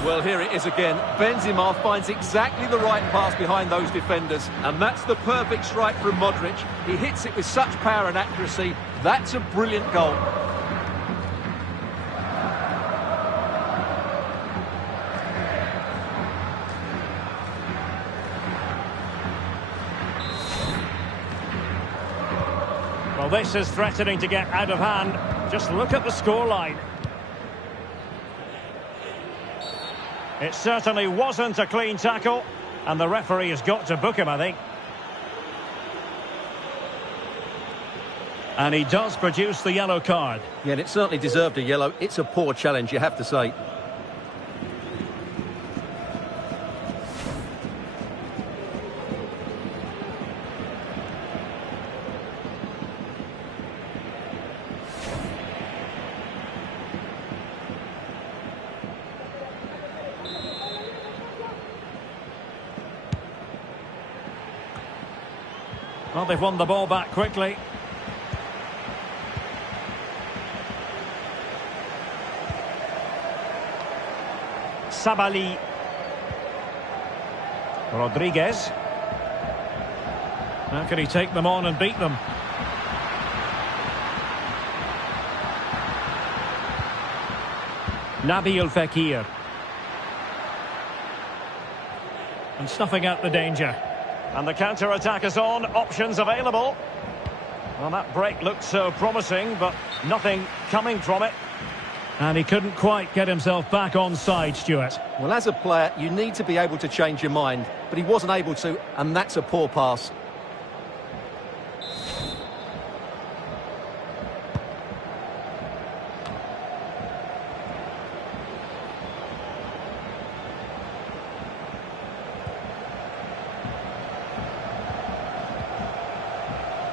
Well, here it is again. Benzema finds exactly the right pass behind those defenders. And that's the perfect strike from Modric. He hits it with such power and accuracy. That's a brilliant goal. Well, this is threatening to get out of hand. Just look at the scoreline. It certainly wasn't a clean tackle, and the referee has got to book him, I think. And he does produce the yellow card. Yeah, and it certainly deserved a yellow. It's a poor challenge, you have to say. Well, they've won the ball back quickly. Sabali. Rodriguez. How can he take them on and beat them? Nabil Fekir. And snuffing out the danger. And the counter-attack is on. Options available. Well, that break looked so promising, but nothing coming from it. And he couldn't quite get himself back on side, Stuart. Well, as a player, you need to be able to change your mind, but he wasn't able to, and that's a poor pass.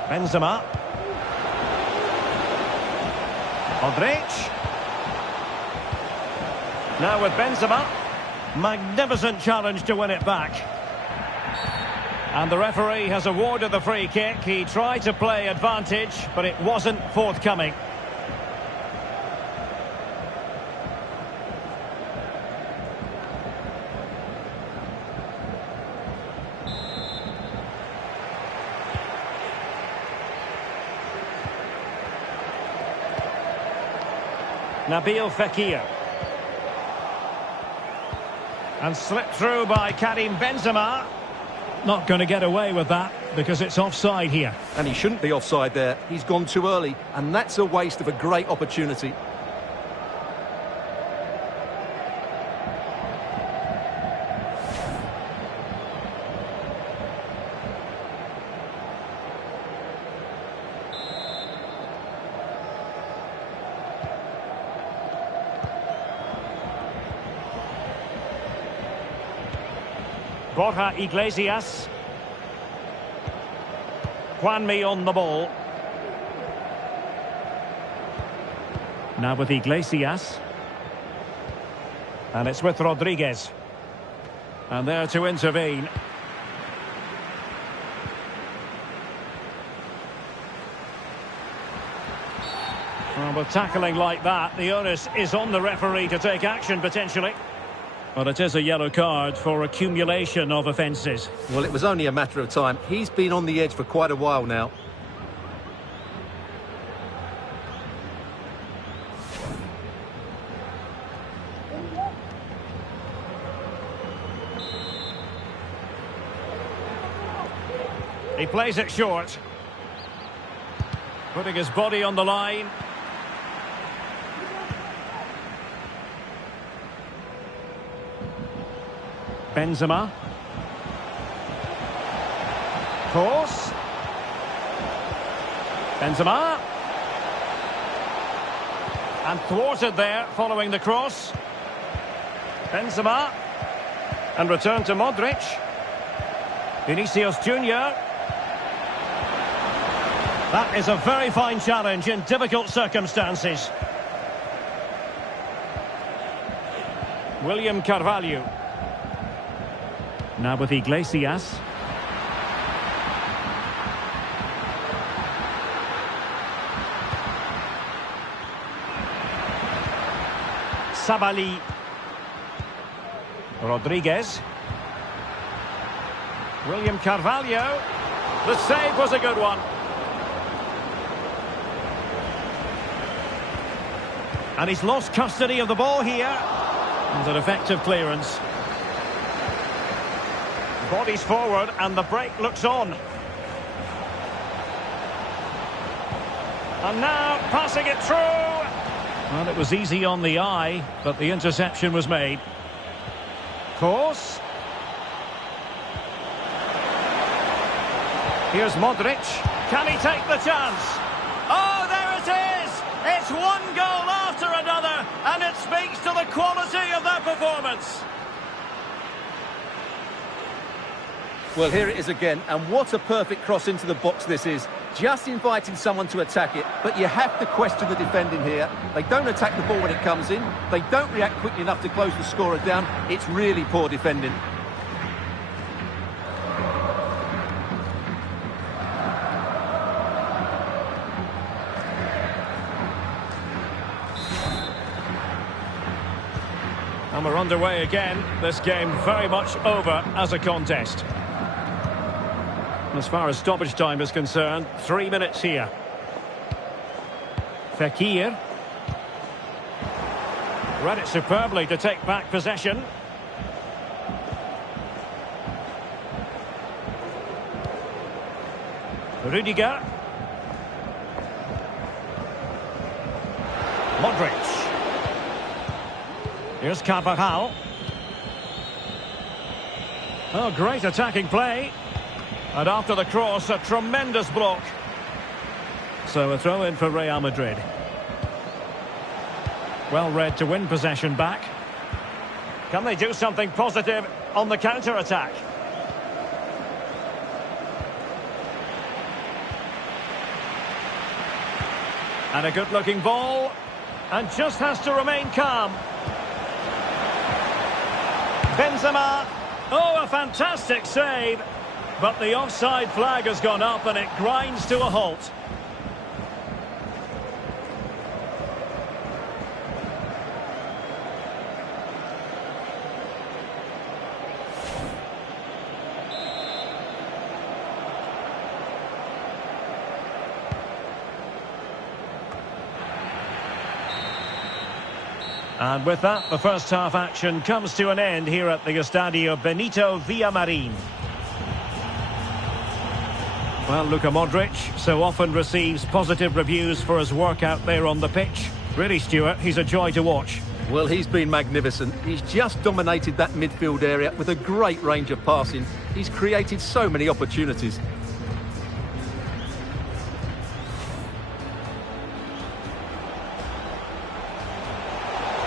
Benzema. Modric. Now with Benzema. Magnificent challenge to win it back. And the referee has awarded the free kick. He tried to play advantage, but it wasn't forthcoming. Nabil Fekir. And slipped through by Karim Benzema. Not going to get away with that because it's offside here. And he shouldn't be offside there. He's gone too early, and that's a waste of a great opportunity. Borja Iglesias. Juanmi on the ball. Now with Iglesias. And it's with Rodriguez. And there to intervene. Well, with tackling like that, the onus is on the referee to take action potentially. But it is a yellow card for accumulation of offences. Well, it was only a matter of time. He's been on the edge for quite a while now. He plays it short. Putting his body on the line. Benzema. Cross. Benzema. And thwarted there following the cross. Benzema. And return to Modric. Vinicius Junior. That is a very fine challenge in difficult circumstances. William Carvalho. Now with Iglesias. Sabali. Rodriguez. William Carvalho. The save was a good one. And he's lost custody of the ball here. And an effective clearance. Bodies forward and the break looks on. And now passing it through. Well, it was easy on the eye, but the interception was made. Course. Here's Modric. Can he take the chance? Oh, there it is! It's one goal after another, and it speaks to the quality of their performance. Well, here it is again, and what a perfect cross into the box this is. Just inviting someone to attack it, but you have to question the defending here. They don't attack the ball when it comes in. They don't react quickly enough to close the scorer down. It's really poor defending. And we're underway again. This game very much over as a contest. As far as stoppage time is concerned, 3 minutes here. Fekir. Read it superbly to take back possession. Rudiger. Modric. Here's Carvajal. Oh, great attacking play. And after the cross, a tremendous block. So a throw in for Real Madrid. Well read to win possession back. Can they do something positive on the counter-attack? And a good-looking ball. And just has to remain calm. Benzema. Oh, a fantastic save. But the offside flag has gone up and it grinds to a halt. And with that, the first half action comes to an end here at the Estadio Benito Villamarin. Well, Luka Modric so often receives positive reviews for his work out there on the pitch. Really, Stuart, he's a joy to watch. Well, he's been magnificent. He's just dominated that midfield area with a great range of passing. He's created so many opportunities.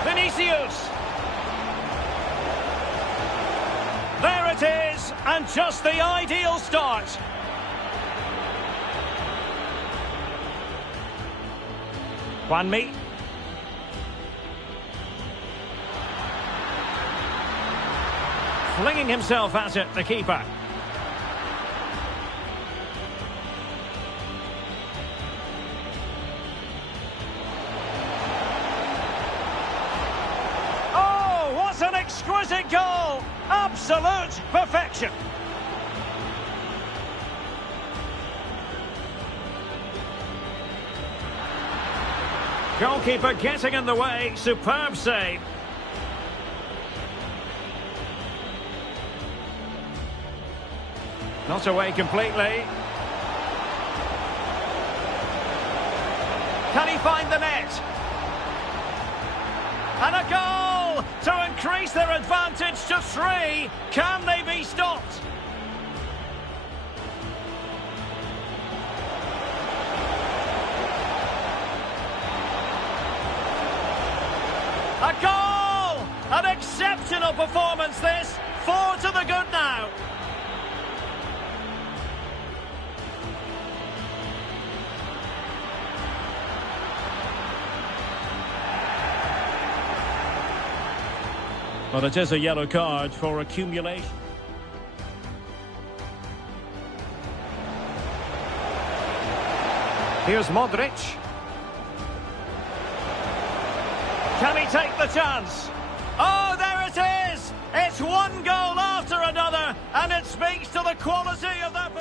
Vinicius! There it is, and just the ideal start. Juanmi. Flinging himself at it, the keeper. Oh, what an exquisite goal! Absolute perfection. Goalkeeper getting in the way, superb save. Not away completely. Can he find the net? And a goal to increase their advantage to 3. Can they be stopped? A goal! An exceptional performance this. 4 to the good now. But it is a yellow card for accumulation. Here's Modric. Can he take the chance? Oh, there it is! It's one goal after another, and it speaks to the quality of that...